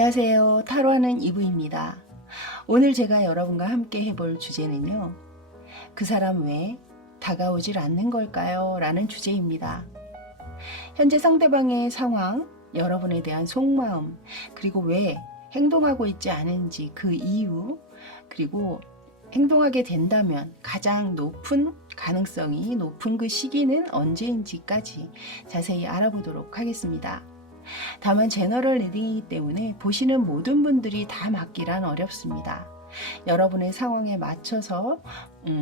안녕하세요. 타로하는 이브입니다. 오늘 제가 여러분과 함께 해볼 주제는요. 그 사람 왜 다가오질 않는 걸까요? 라는 주제입니다. 현재 상대방의 상황, 여러분에 대한 속마음, 그리고 왜 행동하고 있지 않은지 그 이유, 그리고 행동하게 된다면 가장 높은 가능성이 높은 그 시기는 언제인지까지 자세히 알아보도록 하겠습니다. 다만 제너럴 리딩이기 때문에 보시는 모든 분들이 다 맞기란 어렵습니다. 여러분의 상황에 맞춰서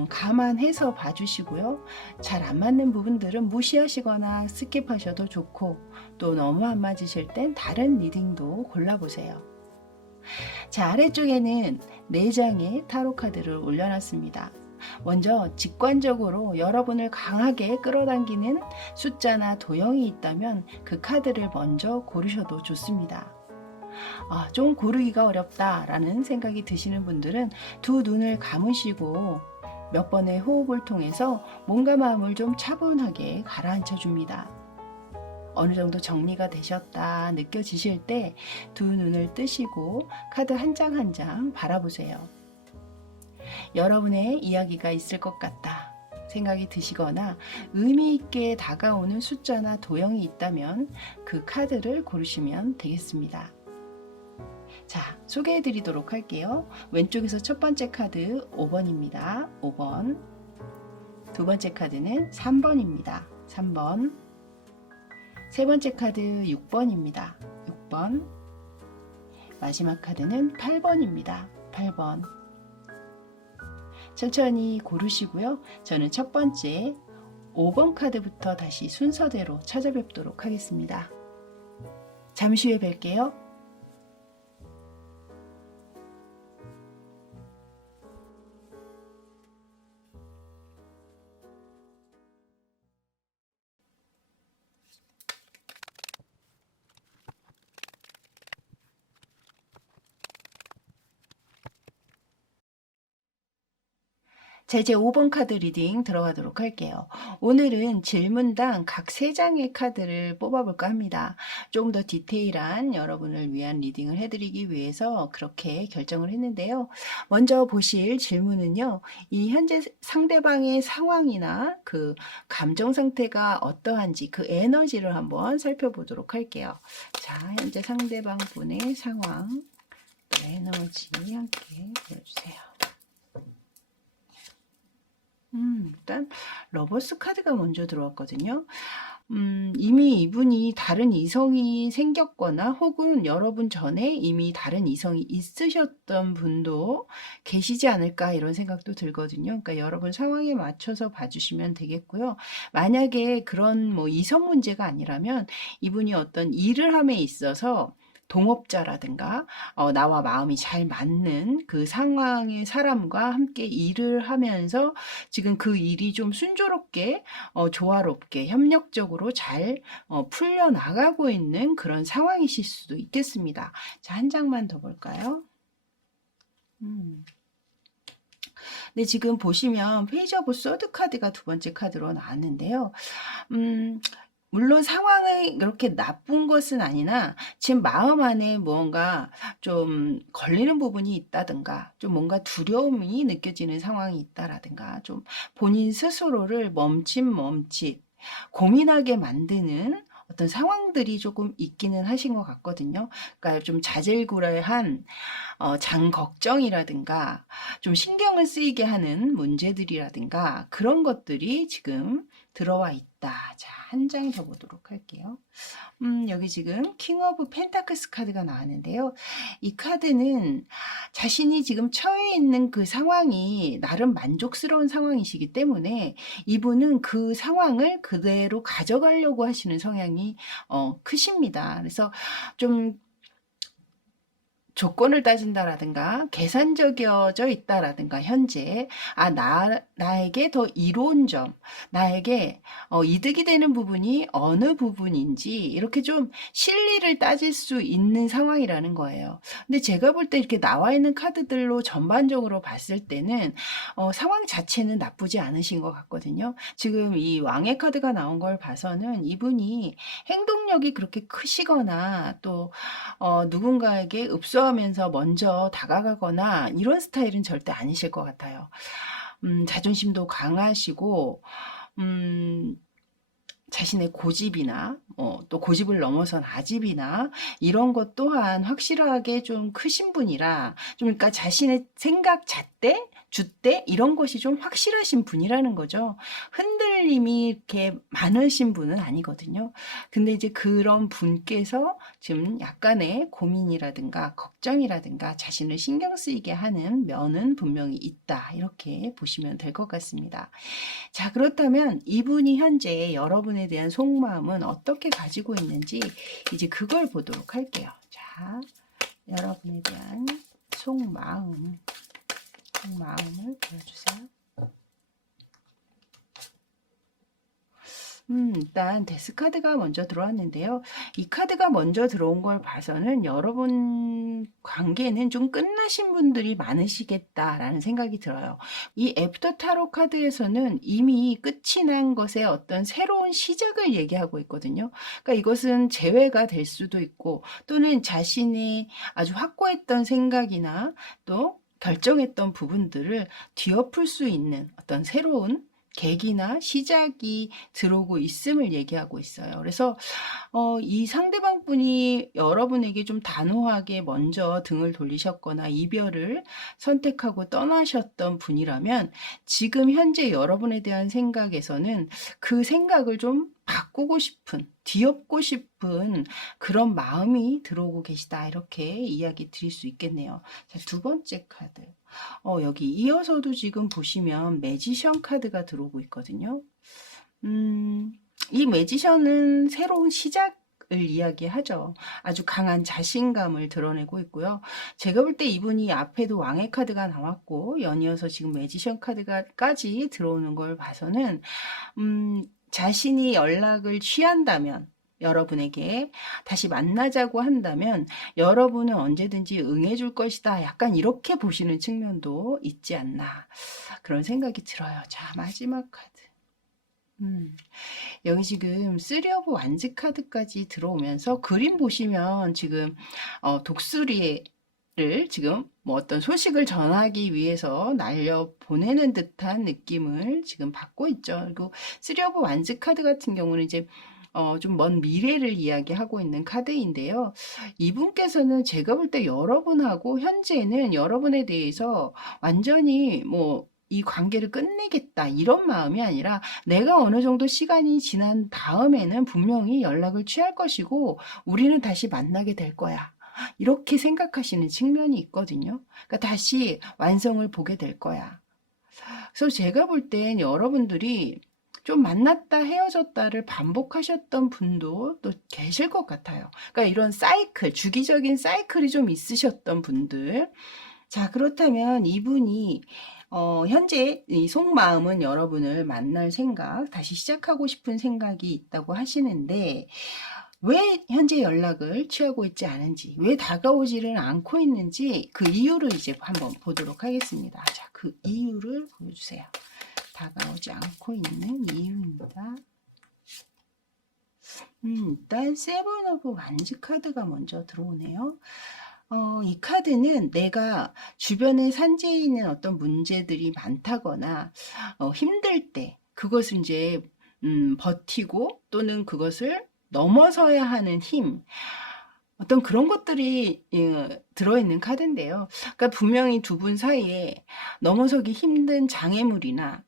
감안해서 봐주시고요. 잘 안 맞는 부분들은 무시하시거나 스킵하셔도 좋고, 또 너무 안 맞으실 땐 다른 리딩도 골라보세요. 자, 아래쪽에는 4장의 타로 카드를 올려놨습니다. 먼저 직관적으로 여러분을 강하게 끌어당기는 숫자나 도형이 있다면 그 카드를 먼저 고르셔도 좋습니다. 좀 고르기가 어렵다라는 생각이 드시는 분들은 두 눈을 감으시고 몇 번의 호흡을 통해서 몸과 마음을 좀 차분하게 가라앉혀 줍니다. 어느 정도 정리가 되셨다 느껴지실 때 두 눈을 뜨시고 카드 한 장 한 장 바라보세요. 여러분의 이야기가 있을 것 같다 생각이 드시거나 의미 있게 다가오는 숫자나 도형이 있다면 그 카드를 고르시면 되겠습니다. 자, 소개해 드리도록 할게요. 왼쪽에서 첫 번째 카드 5번입니다. 5번. 두 번째 카드는 3번입니다. 3번. 세 번째 카드 6번입니다. 6번. 마지막 카드는 8번입니다. 8번. 천천히 고르시고요. 저는 첫 번째 5번 카드부터 다시 순서대로 찾아뵙도록 하겠습니다. 잠시 후에 뵐게요. 자, 이제 5번 카드 리딩 들어가도록 할게요. 오늘은 질문당 각 3장의 카드를 뽑아볼까 합니다. 조금 더 디테일한 여러분을 위한 리딩을 해드리기 위해서 그렇게 결정을 했는데요. 먼저 보실 질문은요. 이 현재 상대방의 상황이나 그 감정 상태가 어떠한지 그 에너지를 한번 살펴보도록 할게요. 자, 현재 상대방 분의 상황, 또 에너지 함께 보여주세요. 일단 러버스 카드가 먼저 들어왔거든요. 이미 이분이 다른 이성이 생겼거나 혹은 여러분 전에 이미 다른 이성이 있으셨던 분도 계시지 않을까 이런 생각도 들거든요. 그러니까 여러분 상황에 맞춰서 봐주시면 되겠고요. 만약에 그런 뭐 이성 문제가 아니라면 이분이 어떤 일을 함에 있어서 동업자라든가 나와 마음이 잘 맞는 그 상황의 사람과 함께 일을 하면서 지금 그 일이 좀 순조롭게 조화롭게 협력적으로 잘 풀려나가고 있는 그런 상황이실 수도 있겠습니다. 자, 한 장만 더 볼까요? 네, 지금 보시면 페이지 오브 소드 카드가 두 번째 카드로 나왔는데요. 물론 상황이 그렇게 나쁜 것은 아니나 지금 마음 안에 무언가 좀 걸리는 부분이 있다든가 좀 뭔가 두려움이 느껴지는 상황이 있다라든가 좀 본인 스스로를 멈칫멈칫 고민하게 만드는 어떤 상황들이 조금 있기는 하신 것 같거든요. 그러니까 좀 자질구레한 장 걱정이라든가 좀 신경을 쓰이게 하는 문제들이라든가 그런 것들이 지금 들어와 있다. 자, 한 장 더 보도록 할게요. 여기 지금 킹 오브 펜타클스 카드가 나왔는데요. 이 카드는 자신이 지금 처해 있는 그 상황이 나름 만족스러운 상황이시기 때문에 이분은 그 상황을 그대로 가져가려고 하시는 성향이 크십니다. 그래서 좀 조건을 따진다라든가 계산적이어져 있다라든가 현재 나에게 더 이로운 점, 나에게 이득이 되는 부분이 어느 부분인지 이렇게 좀 실리를 따질 수 있는 상황이라는 거예요. 근데 제가 볼 때 이렇게 나와 있는 카드들로 전반적으로 봤을 때는 상황 자체는 나쁘지 않으신 것 같거든요. 지금 이 왕의 카드가 나온 걸 봐서는 이분이 행동력이 그렇게 크시거나 또 누군가에게 읍소하면서 먼저 다가가거나 이런 스타일은 절대 아니실 것 같아요. 자존심도 강하시고 자신의 고집이나 또 고집을 넘어선 아집이나 이런 것 또한 확실하게 좀 크신 분이라 좀 그러니까 자신의 생각 잣대, 줏대 이런 것이 좀 확실하신 분이라는 거죠. 흔들림이 이렇게 많으신 분은 아니거든요. 근데 이제 그런 분께서 지금 약간의 고민이라든가 걱정이라든가 자신을 신경 쓰이게 하는 면은 분명히 있다. 이렇게 보시면 될 것 같습니다. 자, 그렇다면 이분이 현재 여러분에 대한 속마음은 어떻게 가지고 있는지 이제 그걸 보도록 할게요. 자, 여러분에 대한 속마음을 보여주세요. 일단 데스카드가 먼저 들어왔는데요. 이 카드가 먼저 들어온 걸 봐서는 여러분 관계는 좀 끝나신 분들이 많으시겠다라는 생각이 들어요. 이 애프터 타로 카드에서는 이미 끝이 난 것의 어떤 새로운 시작을 얘기하고 있거든요. 그러니까 이것은 재회가 될 수도 있고 또는 자신이 아주 확고했던 생각이나 또 결정했던 부분들을 뒤엎을 수 있는 어떤 새로운 계기나 시작이 들어오고 있음을 얘기하고 있어요. 그래서 이 상대방 분이 여러분에게 좀 단호하게 먼저 등을 돌리셨거나 이별을 선택하고 떠나셨던 분이라면 지금 현재 여러분에 대한 생각에서는 그 생각을 좀 바꾸고 싶은, 뒤엎고 싶은 그런 마음이 들어오고 계시다. 이렇게 이야기 드릴 수 있겠네요. 자, 두 번째 카드. 여기 이어서도 지금 보시면 매지션 카드가 들어오고 있거든요. 이 매지션은 새로운 시작을 이야기하죠. 아주 강한 자신감을 드러내고 있고요. 제가 볼 때 이분이 앞에도 왕의 카드가 나왔고 연이어서 지금 매지션 카드까지 들어오는 걸 봐서는 자신이 연락을 취한다면 여러분에게 다시 만나자고 한다면 여러분은 언제든지 응해줄 것이다. 약간 이렇게 보시는 측면도 있지 않나 그런 생각이 들어요. 자, 마지막 카드. 여기 지금 쓰리 오브 완즈 카드까지 들어오면서 그림 보시면 지금 독수리를 지금 뭐 어떤 소식을 전하기 위해서 날려 보내는 듯한 느낌을 지금 받고 있죠. 그리고 쓰리 오브 완즈 카드 같은 경우는 이제 좀 먼 미래를 이야기하고 있는 카드인데요. 이분께서는 제가 볼 때 여러분하고 현재는 여러분에 대해서 완전히 뭐 이 관계를 끝내겠다 이런 마음이 아니라 내가 어느 정도 시간이 지난 다음에는 분명히 연락을 취할 것이고 우리는 다시 만나게 될 거야. 이렇게 생각하시는 측면이 있거든요. 그러니까 다시 완성을 보게 될 거야. 그래서 제가 볼 땐 여러분들이 좀 만났다 헤어졌다를 반복하셨던 분도 또 계실 것 같아요. 그러니까 이런 사이클, 주기적인 사이클이 좀 있으셨던 분들. 자, 그렇다면 이분이 현재 이 속마음은 여러분을 만날 생각, 다시 시작하고 싶은 생각이 있다고 하시는데 왜 현재 연락을 취하고 있지 않은지, 왜 다가오지를 않고 있는지 그 이유를 이제 한번 보도록 하겠습니다. 자, 그 이유를 보여주세요. 다가오지 않고 있는 이유입니다. 일단 세븐 오브 완즈 카드가 먼저 들어오네요. 이 카드는 내가 주변에 산재해 있는 어떤 문제들이 많다거나 힘들 때 그것을 이제 버티고 또는 그것을 넘어서야 하는 힘 어떤 그런 것들이 들어있는 카드인데요. 그러니까 분명히 두 분 사이에 넘어서기 힘든 장애물이나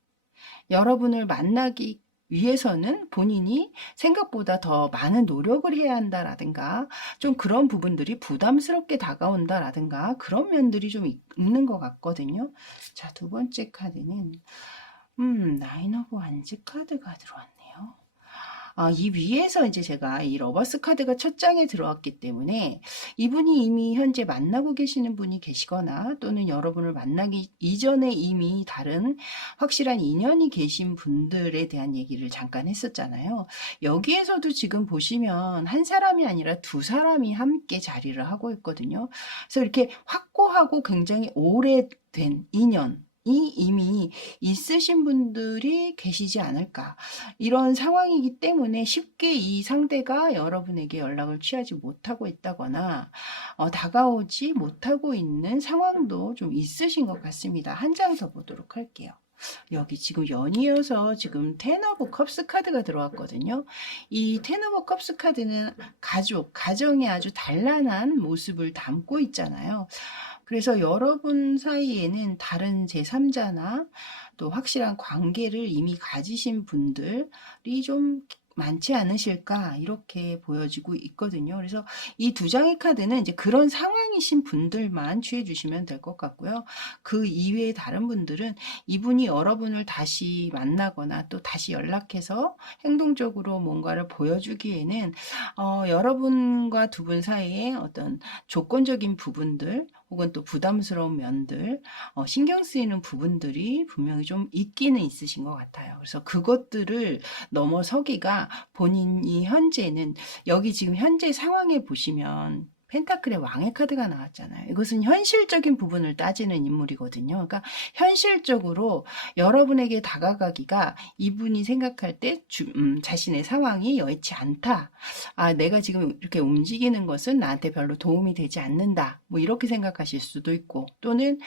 여러분을 만나기 위해서는 본인이 생각보다 더 많은 노력을 해야 한다라든가 좀 그런 부분들이 부담스럽게 다가온다라든가 그런 면들이 좀 있는 것 같거든요. 자, 두 번째 카드는 나인 오브 완즈 카드가 들어왔네요. 이 위에서 이제 제가 이 러버스 카드가 첫 장에 들어왔기 때문에 이분이 이미 현재 만나고 계시는 분이 계시거나 또는 여러분을 만나기 이전에 이미 다른 확실한 인연이 계신 분들에 대한 얘기를 잠깐 했었잖아요. 여기에서도 지금 보시면 한 사람이 아니라 두 사람이 함께 자리를 하고 있거든요. 그래서 이렇게 확고하고 굉장히 오래된 인연이 이미 있으신 분들이 계시지 않을까. 이런 상황이기 때문에 쉽게 이 상대가 여러분에게 연락을 취하지 못하고 있다거나 다가오지 못하고 있는 상황도 좀 있으신 것 같습니다. 한 장 더 보도록 할게요. 여기 지금 연이어서 지금 텐 오브 컵스 카드가 들어왔거든요. 이 텐 오브 컵스 카드는 가족, 가정의 아주 단란한 모습을 담고 있잖아요. 그래서 여러분 사이에는 다른 제3자나 또 확실한 관계를 이미 가지신 분들이 좀 많지 않으실까 이렇게 보여지고 있거든요. 그래서 이 두 장의 카드는 이제 그런 상황이신 분들만 취해 주시면 될 것 같고요. 그 이외의 다른 분들은 이분이 여러분을 다시 만나거나 또 다시 연락해서 행동적으로 뭔가를 보여주기에는 여러분과 두 분 사이에 어떤 조건적인 부분들 혹은 또 부담스러운 면들, 신경 쓰이는 부분들이 분명히 좀 있기는 있으신 것 같아요. 그래서 그것들을 넘어서기가 본인이 현재는 여기 지금 현재 상황에 보시면 펜타클의 왕의 카드가 나왔잖아요. 이것은 현실적인 부분을 따지는 인물이거든요. 그러니까 현실적으로 여러분에게 다가가기가 이분이 생각할 때 자신의 상황이 여의치 않다. 내가 지금 이렇게 움직이는 것은 나한테 별로 도움이 되지 않는다. 뭐 이렇게 생각하실 수도 있고 또는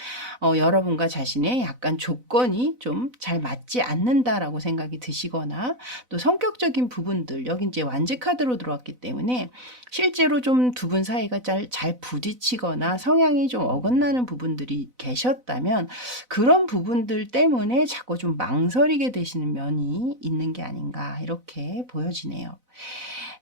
여러분과 자신의 약간 조건이 좀 잘 맞지 않는다라고 생각이 드시거나 또 성격적인 부분들 여기 이제 완제 카드로 들어왔기 때문에 실제로 좀 두 분 사이가 잘 부딪히거나 성향이 좀 어긋나는 부분들이 계셨다면 그런 부분들 때문에 자꾸 좀 망설이게 되시는 면이 있는 게 아닌가 이렇게 보여지네요.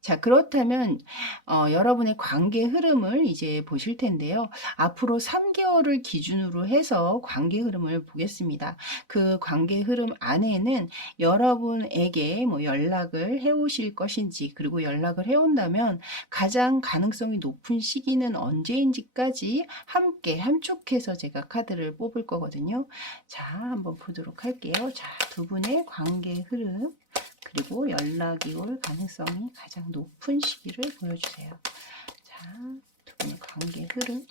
자, 그렇다면 여러분의 관계 흐름을 이제 보실 텐데요. 앞으로 3개월을 기준으로 해서 관계 흐름을 보겠습니다. 그 관계 흐름 안에는 여러분에게 뭐 연락을 해오실 것인지 그리고 연락을 해온다면 가장 가능성이 높은 시기는 언제인지까지 함께 함축해서 제가 카드를 뽑을 거거든요. 자, 한번 보도록 할게요. 자, 두 분의 관계 흐름 그리고 연락이 올 가능성이 가장 높은 시기를 보여주세요. 자, 두 분의 관계 흐름,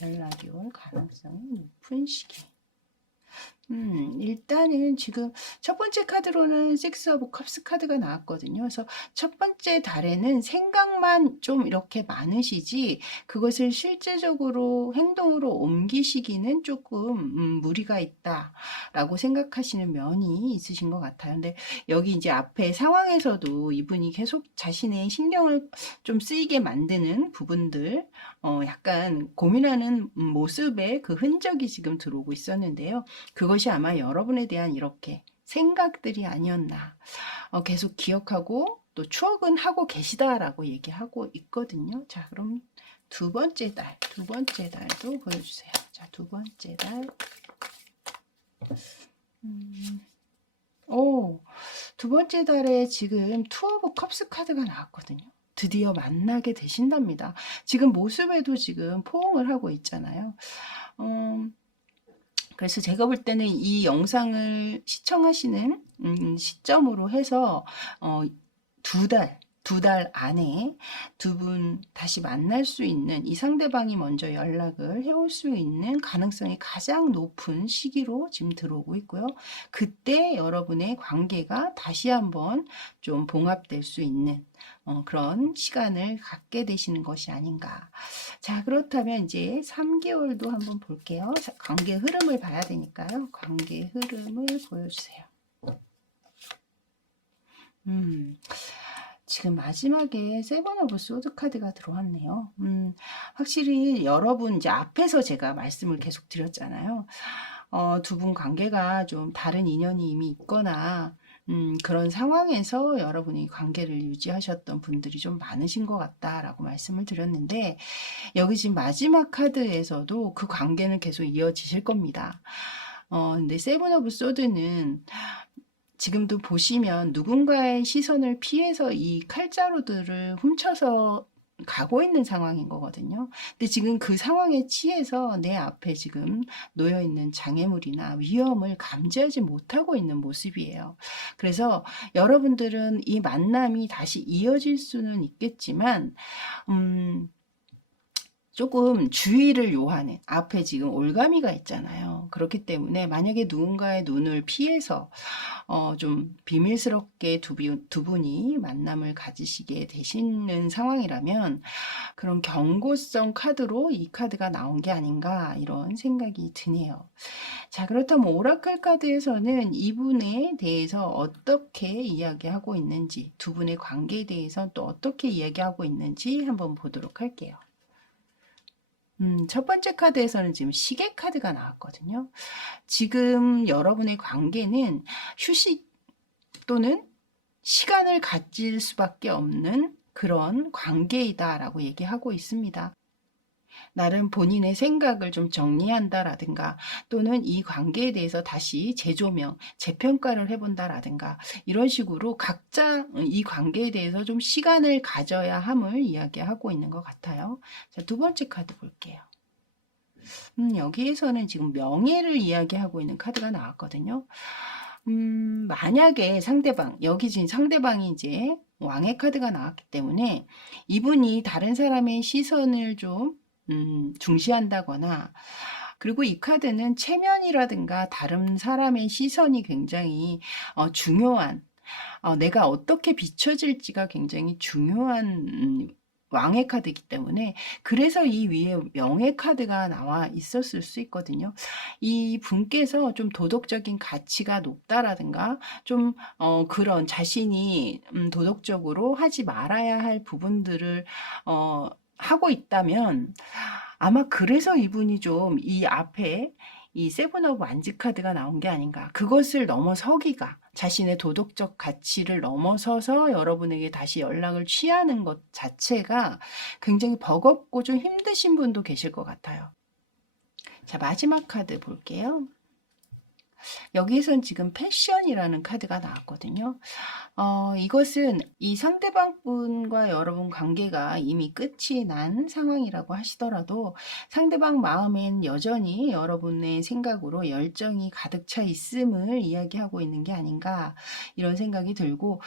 연락이 올 가능성이 높은 시기. 일단은 지금 첫 번째 카드로는 식스 오브 컵스 카드가 나왔거든요. 그래서 첫 번째 달에는 생각만 좀 이렇게 많으시지 그것을 실제적으로 행동으로 옮기시기는 조금 무리가 있다라고 생각하시는 면이 있으신 것 같아요. 근데 여기 이제 앞에 상황에서도 이분이 계속 자신의 신경을 좀 쓰이게 만드는 부분들 약간 고민하는 모습의 그 흔적이 지금 들어오고 있었는데요. 그것이 아마 여러분에 대한 이렇게 생각들이 아니었나 계속 기억하고 또 추억은 하고 계시다라고 얘기하고 있거든요. 자, 그럼 두 번째 달도 보여주세요. 자, 두 번째 달. 두 번째 달에 지금 투 오브 컵스 카드가 나왔거든요. 드디어 만나게 되신답니다. 지금 모습에도 지금 포옹을 하고 있잖아요. 그래서 제가 볼 때는 이 영상을 시청하시는 시점으로 해서 두 달 안에 두 분 다시 만날 수 있는 이 상대방이 먼저 연락을 해올 수 있는 가능성이 가장 높은 시기로 지금 들어오고 있고요. 그때 여러분의 관계가 다시 한번 좀 봉합될 수 있는 그런 시간을 갖게 되시는 것이 아닌가. 자, 그렇다면 이제 3개월도 한번 볼게요. 자, 관계 흐름을 봐야 되니까요. 관계 흐름을 보여주세요. 지금 마지막에 세븐 오브 소드 카드가 들어왔네요. 확실히 여러분 이제 앞에서 제가 말씀을 계속 드렸잖아요. 두 분 관계가 좀 다른 인연이 이미 있거나 그런 상황에서 여러분이 관계를 유지하셨던 분들이 좀 많으신 것 같다라고 말씀을 드렸는데 여기 지금 마지막 카드에서도 그 관계는 계속 이어지실 겁니다. 근데 세븐 오브 소드는 지금도 보시면 누군가의 시선을 피해서 이 칼자루들을 훔쳐서 가고 있는 상황인 거거든요. 근데 지금 그 상황에 취해서 내 앞에 지금 놓여 있는 장애물이나 위험을 감지하지 못하고 있는 모습이에요. 그래서 여러분들은 이 만남이 다시 이어질 수는 있겠지만, 조금 주의를 요하는, 앞에 지금 올가미가 있잖아요. 그렇기 때문에 만약에 누군가의 눈을 피해서 좀 비밀스럽게 두 분이 만남을 가지시게 되시는 상황이라면 그런 경고성 카드로 이 카드가 나온 게 아닌가 이런 생각이 드네요. 자, 그렇다면 오라클 카드에서는 이분에 대해서 어떻게 이야기하고 있는지, 두 분의 관계에 대해서 또 어떻게 이야기하고 있는지 한번 보도록 할게요. 첫 번째 카드에서는 지금 시계 카드가 나왔거든요. 지금 여러분의 관계는 휴식 또는 시간을 가질 수밖에 없는 그런 관계이다라고 얘기하고 있습니다. 나름 본인의 생각을 좀 정리한다라든가 또는 이 관계에 대해서 다시 재조명, 재평가를 해본다라든가 이런 식으로 각자 이 관계에 대해서 좀 시간을 가져야 함을 이야기하고 있는 것 같아요. 자, 두 번째 카드 볼게요. 여기에서는 지금 명예를 이야기하고 있는 카드가 나왔거든요. 만약에 상대방, 여기 지금 상대방이 이제 왕의 카드가 나왔기 때문에 이분이 다른 사람의 시선을 좀 중시한다거나, 그리고 이 카드는 체면이라든가 다른 사람의 시선이 굉장히 중요한, 내가 어떻게 비춰질지가 굉장히 중요한 왕의 카드이기 때문에 그래서 이 위에 명예 카드가 나와 있었을 수 있거든요. 이 분께서 좀 도덕적인 가치가 높다라든가 좀 그런 자신이 도덕적으로 하지 말아야 할 부분들을 하고 있다면 아마 그래서 이분이 좀 이 앞에 이 세븐 오브 완즈 카드가 나온 게 아닌가. 그것을 넘어서기가, 자신의 도덕적 가치를 넘어서서 여러분에게 다시 연락을 취하는 것 자체가 굉장히 버겁고 좀 힘드신 분도 계실 것 같아요. 자, 마지막 카드 볼게요. 여기선 지금 패션이라는 카드가 나왔거든요. 이것은 이 상대방 분과 여러분 관계가 이미 끝이 난 상황이라고 하시더라도 상대방 마음엔 여전히 여러분의 생각으로 열정이 가득 차 있음을 이야기하고 있는 게 아닌가 이런 생각이 들고,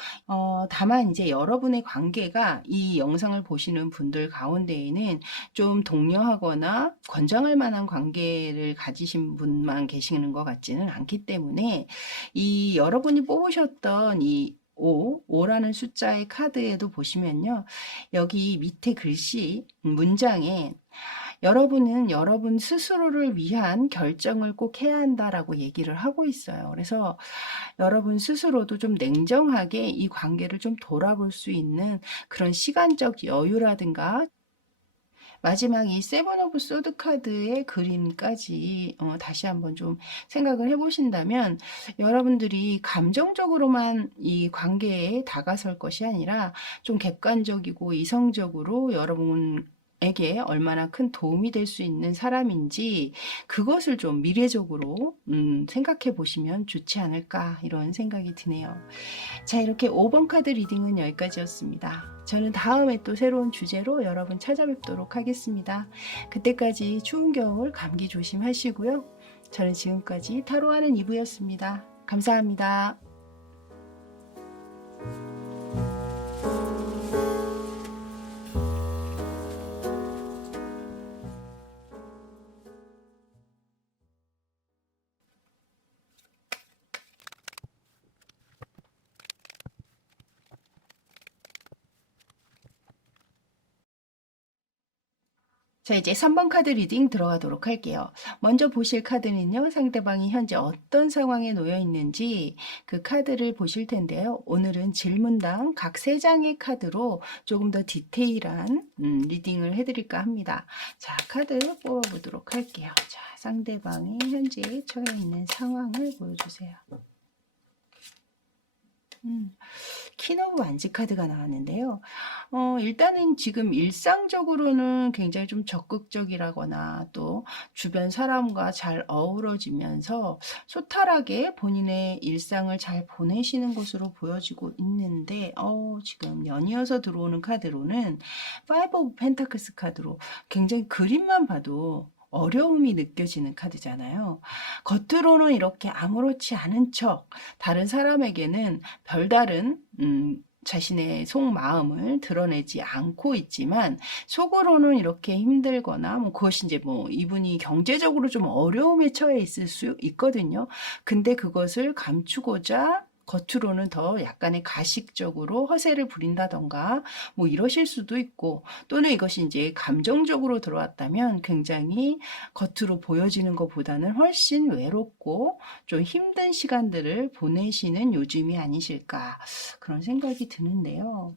다만 이제 여러분의 관계가 이 영상을 보시는 분들 가운데에는 좀 독려하거나 권장할 만한 관계를 가지신 분만 계시는 것 같지는 않기 때문에 이 여러분이 뽑으셨던 이 5라는 숫자의 카드에도 보시면요. 여기 밑에 글씨, 문장에 여러분은 여러분 스스로를 위한 결정을 꼭 해야 한다라고 얘기를 하고 있어요. 그래서 여러분 스스로도 좀 냉정하게 이 관계를 좀 돌아볼 수 있는 그런 시간적 여유라든가, 마지막 이 세븐 오브 소드 카드의 그림까지 다시 한번 좀 생각을 해보신다면 여러분들이 감정적으로만 이 관계에 다가설 것이 아니라 좀 객관적이고 이성적으로 여러분에게 얼마나 큰 도움이 될 수 있는 사람인지 그것을 좀 미래적으로 생각해 보시면 좋지 않을까 이런 생각이 드네요. 자, 이렇게 5번 카드 리딩은 여기까지였습니다. 저는 다음에 또 새로운 주제로 여러분 찾아뵙도록 하겠습니다. 그때까지 추운 겨울 감기 조심하시고요. 저는 지금까지 타로하는 이브였습니다. 감사합니다. 자, 이제 3번 카드 리딩 들어가도록 할게요. 먼저 보실 카드는요, 상대방이 현재 어떤 상황에 놓여 있는지 그 카드를 보실 텐데요. 오늘은 질문당 각 3장의 카드로 조금 더 디테일한 리딩을 해드릴까 합니다. 자, 카드 뽑아보도록 할게요. 자, 상대방이 현재 처해 있는 상황을 보여주세요. 퀸 오브 완즈 카드가 나왔는데요. 일단은 지금 일상적으로는 굉장히 좀 적극적이라거나 또 주변 사람과 잘 어우러지면서 소탈하게 본인의 일상을 잘 보내시는 것으로 보여지고 있는데, 지금 연이어서 들어오는 카드로는 파이브 오브 펜타클스 카드로 굉장히 그림만 봐도 어려움이 느껴지는 카드잖아요. 겉으로는 이렇게 아무렇지 않은 척 다른 사람에게는 별다른 자신의 속마음을 드러내지 않고 있지만 속으로는 이렇게 힘들거나 뭐 그것이 이제 뭐 이분이 경제적으로 좀 어려움에 처해 있을 수 있거든요. 근데 그것을 감추고자 겉으로는 더 약간의 가식적으로 허세를 부린다던가 뭐 이러실 수도 있고, 또는 이것이 이제 감정적으로 들어왔다면 굉장히 겉으로 보여지는 것보다는 훨씬 외롭고 좀 힘든 시간들을 보내시는 요즘이 아니실까, 그런 생각이 드는데요.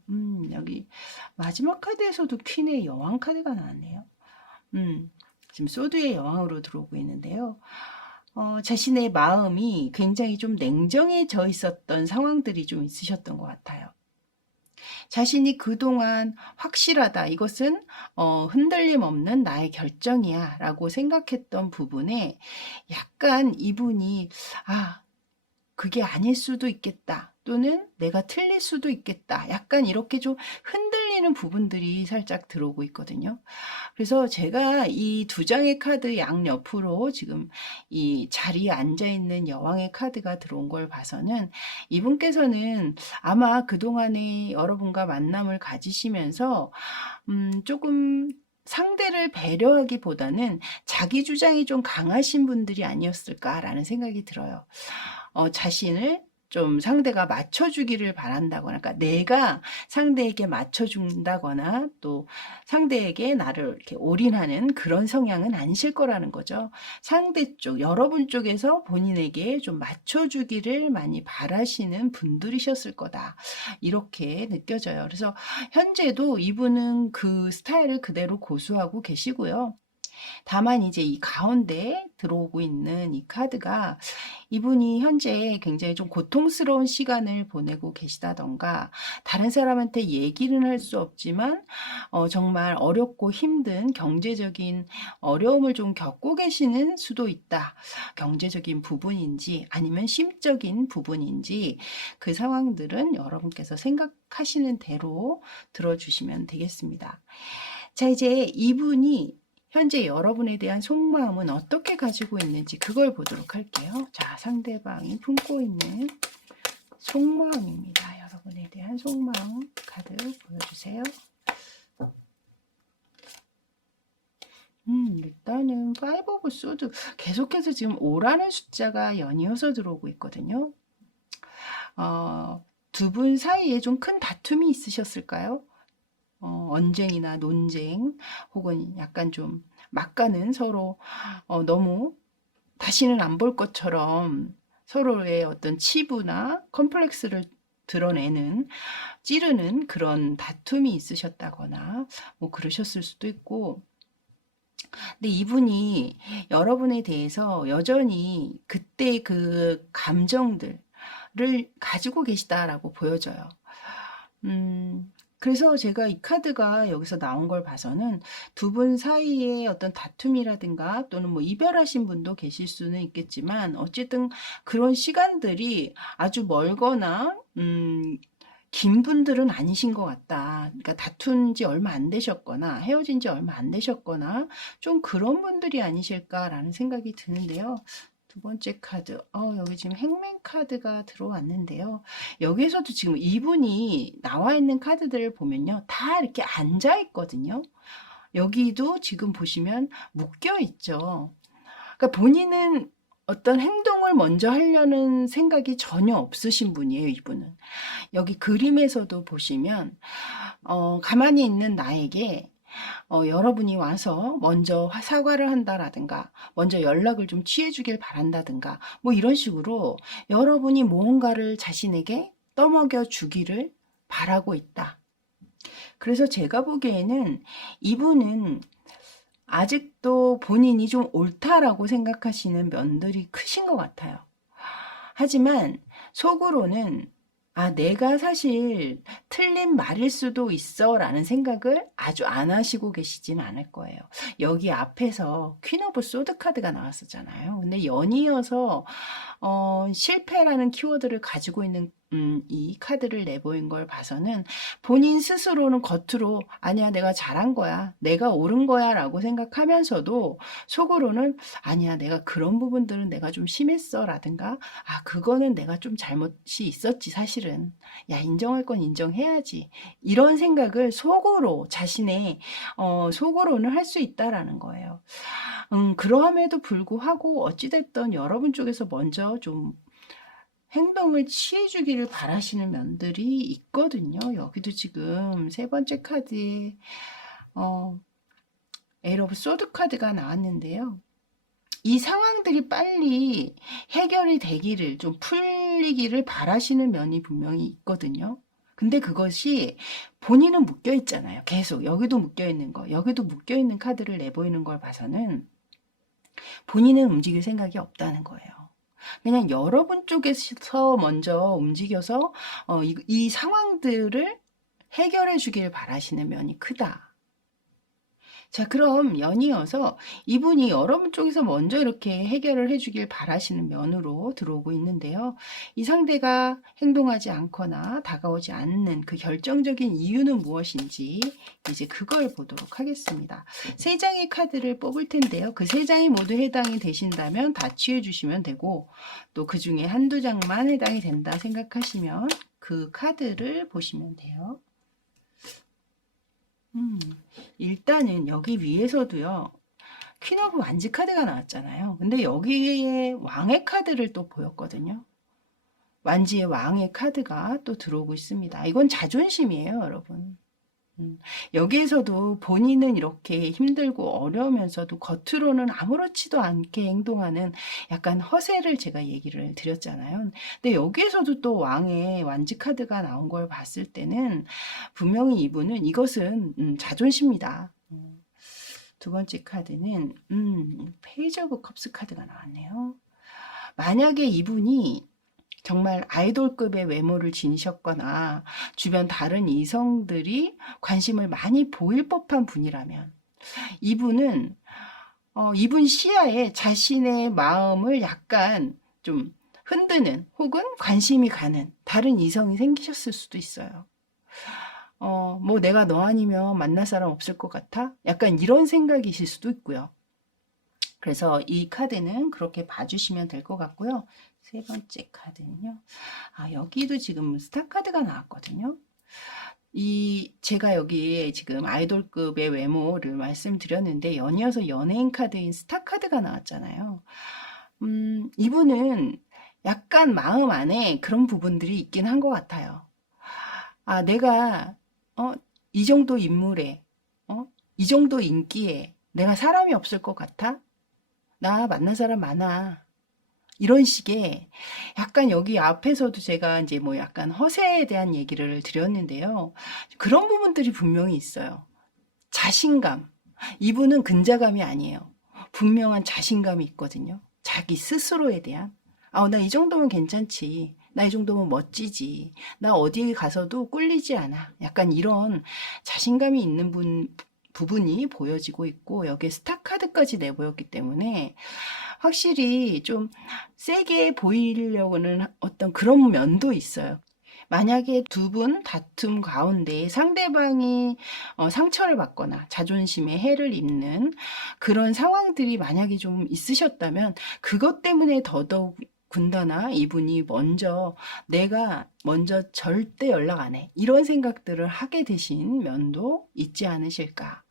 여기 마지막 카드에서도 퀸의 여왕 카드가 나왔네요. 지금 소드의 여왕으로 들어오고 있는데요. 자신의 마음이 굉장히 좀 냉정해져 있었던 상황들이 좀 있으셨던 것 같아요. 자신이 그동안 확실하다, 이것은 흔들림 없는 나의 결정이야 라고 생각했던 부분에 약간 이분이 그게 아닐 수도 있겠다, 또는 내가 틀릴 수도 있겠다, 약간 이렇게 좀 흔들리는 부분들이 살짝 들어오고 있거든요. 그래서 제가 이 두 장의 카드 양옆으로 지금 이 자리에 앉아있는 여왕의 카드가 들어온 걸 봐서는 이분께서는 아마 그동안에 여러분과 만남을 가지시면서 조금 상대를 배려하기보다는 자기 주장이 좀 강하신 분들이 아니었을까라는 생각이 들어요. 자신을 좀 상대가 맞춰주기를 바란다거나, 그러니까 내가 상대에게 맞춰준다거나 또 상대에게 나를 이렇게 올인하는 그런 성향은 아니실 거라는 거죠. 상대 쪽, 여러분 쪽에서 본인에게 좀 맞춰주기를 많이 바라시는 분들이셨을 거다, 이렇게 느껴져요. 그래서 현재도 이분은 그 스타일을 그대로 고수하고 계시고요. 다만 이제 이 가운데 들어오고 있는 이 카드가 이분이 현재 굉장히 좀 고통스러운 시간을 보내고 계시다던가, 다른 사람한테 얘기는 할 수 없지만 정말 어렵고 힘든 경제적인 어려움을 좀 겪고 계시는 수도 있다. 경제적인 부분인지 아니면 심적인 부분인지 그 상황들은 여러분께서 생각하시는 대로 들어주시면 되겠습니다. 자, 이제 이분이 현재 여러분에 대한 속마음은 어떻게 가지고 있는지 그걸 보도록 할게요. 자, 상대방이 품고 있는 속마음입니다. 여러분에 대한 속마음 카드 보여주세요. 일단은 파이브 오브 소드, 계속해서 지금 5라는 숫자가 연이어서 들어오고 있거든요. 두 분 사이에 좀 큰 다툼이 있으셨을까요? 언쟁이나 논쟁, 혹은 약간 좀 막가는 서로 너무 다시는 안 볼 것처럼 서로의 어떤 치부나 컴플렉스를 드러내는, 찌르는 그런 다툼이 있으셨다거나 뭐 그러셨을 수도 있고, 근데 이분이 여러분에 대해서 여전히 그때 그 감정들을 가지고 계시다라고 보여져요. 그래서 제가 이 카드가 여기서 나온 걸 봐서는 두 분 사이에 어떤 다툼이라든가 또는 뭐 이별하신 분도 계실 수는 있겠지만, 어쨌든 그런 시간들이 아주 멀거나 긴 분들은 아니신 것 같다. 그러니까 다툰 지 얼마 안 되셨거나 헤어진 지 얼마 안 되셨거나 좀 그런 분들이 아니실까라는 생각이 드는데요. 두 번째 카드, 여기 지금 행맨 카드가 들어왔는데요. 여기에서도 지금 이분이 나와 있는 카드들을 보면요, 다 이렇게 앉아 있거든요. 여기도 지금 보시면 묶여 있죠. 그러니까 본인은 어떤 행동을 먼저 하려는 생각이 전혀 없으신 분이에요, 이분은. 여기 그림에서도 보시면 가만히 있는 나에게 여러분이 와서 먼저 사과를 한다라든가 먼저 연락을 좀 취해 주길 바란다든가 뭐 이런 식으로 여러분이 무언가를 자신에게 떠먹여 주기를 바라고 있다. 그래서 제가 보기에는 이분은 아직도 본인이 좀 옳다라고 생각하시는 면들이 크신 것 같아요. 하지만 속으로는 아, 내가 사실 틀린 말일 수도 있어 라는 생각을 아주 안 하시고 계시진 않을 거예요. 여기 앞에서 퀸 오브 소드 카드가 나왔었잖아요. 근데 연이어서 실패라는 키워드를 가지고 있는 이 카드를 내보인 걸 봐서는 본인 스스로는 겉으로 아니야, 내가 잘한 거야, 내가 옳은 거야 라고 생각하면서도 속으로는 아니야, 내가 그런 부분들은 내가 좀 심했어 라든가 아, 그거는 내가 좀 잘못이 있었지, 사실은. 야, 인정할 건 인정해야지. 이런 생각을 속으로, 자신의, 속으로는 할 수 있다라는 거예요. 그러함에도 불구하고, 어찌됐든 여러분 쪽에서 먼저 좀 행동을 취해주기를 바라시는 면들이 있거든요. 여기도 지금 세 번째 카드에, 어, 에일 오브 소드 카드가 나왔는데요. 이 상황들이 빨리 해결이 되기를, 좀 풀리기를 바라시는 면이 분명히 있거든요. 근데 그것이 본인은 묶여 있잖아요. 계속 여기도 묶여 있는 거, 여기도 묶여 있는 카드를 내보이는 걸 봐서는 본인은 움직일 생각이 없다는 거예요. 그냥 여러분 쪽에서 먼저 움직여서 이 상황들을 해결해 주길 바라시는 면이 크다. 자, 그럼 연이어서 이분이 여러분 쪽에서 먼저 이렇게 해결을 해주길 바라시는 면으로 들어오고 있는데요. 이 상대가 행동하지 않거나 다가오지 않는 그 결정적인 이유는 무엇인지 이제 그걸 보도록 하겠습니다. 세 장의 카드를 뽑을 텐데요. 그 세 장이 모두 해당이 되신다면 다 취해주시면 되고 또 그 중에 한두 장만 해당이 된다 생각하시면 그 카드를 보시면 돼요. 일단은 여기 위에서도요. 퀸 오브 완지 카드가 나왔잖아요. 근데 여기에 왕의 카드를 또 보였거든요. 완지의 왕의 카드가 또 들어오고 있습니다. 이건 자존심이에요, 여러분. 여기에서도 본인은 이렇게 힘들고 어려우면서도 겉으로는 아무렇지도 않게 행동하는 약간 허세를 제가 얘기를 드렸잖아요. 근데 여기에서도 또 왕의 완지 카드가 나온 걸 봤을 때는 분명히 이분은 이것은 자존심이다. 두 번째 카드는 페이지 오브 컵스 카드가 나왔네요. 만약에 이분이 정말 아이돌급의 외모를 지니셨거나 주변 다른 이성들이 관심을 많이 보일 법한 분이라면 이분은 이분 시야에 자신의 마음을 약간 좀 흔드는 혹은 관심이 가는 다른 이성이 생기셨을 수도 있어요. 뭐 내가 너 아니면 만날 사람 없을 것 같아? 약간 이런 생각이실 수도 있고요. 그래서 이 카드는 그렇게 봐주시면 될 것 같고요. 세 번째 카드는요. 아, 여기도 지금 스타 카드가 나왔거든요. 제가 여기 지금 아이돌급의 외모를 말씀드렸는데 연이어서 연예인 카드인 스타 카드가 나왔잖아요. 이분은 약간 마음 안에 그런 부분들이 있긴 한 것 같아요. 아, 내가 이 정도 인물에, 이 정도 인기에 내가 사람이 없을 것 같아? 나 만난 사람 많아. 이런 식의 약간 여기 앞에서도 제가 이제 뭐 약간 허세에 대한 얘기를 드렸는데요. 그런 부분들이 분명히 있어요. 자신감. 이분은 근자감이 아니에요. 분명한 자신감이 있거든요. 자기 스스로에 대한. 아, 나 이 정도면 괜찮지. 나 이 정도면 멋지지. 나 어디 가서도 꿀리지 않아. 약간 이런 자신감이 있는 부분이 보여지고 있고, 여기에 스타카드까지 내보였기 때문에 확실히 좀 세게 보이려고는 어떤 그런 면도 있어요. 만약에 두 분 다툼 가운데 상대방이 상처를 받거나 자존심에 해를 입는 그런 상황들이 만약에 좀 있으셨다면 그것 때문에 더더욱 군다나 이분이 먼저 내가 먼저 절대 연락 안 해. 이런 생각들을 하게 되신 면도 있지 않으실까.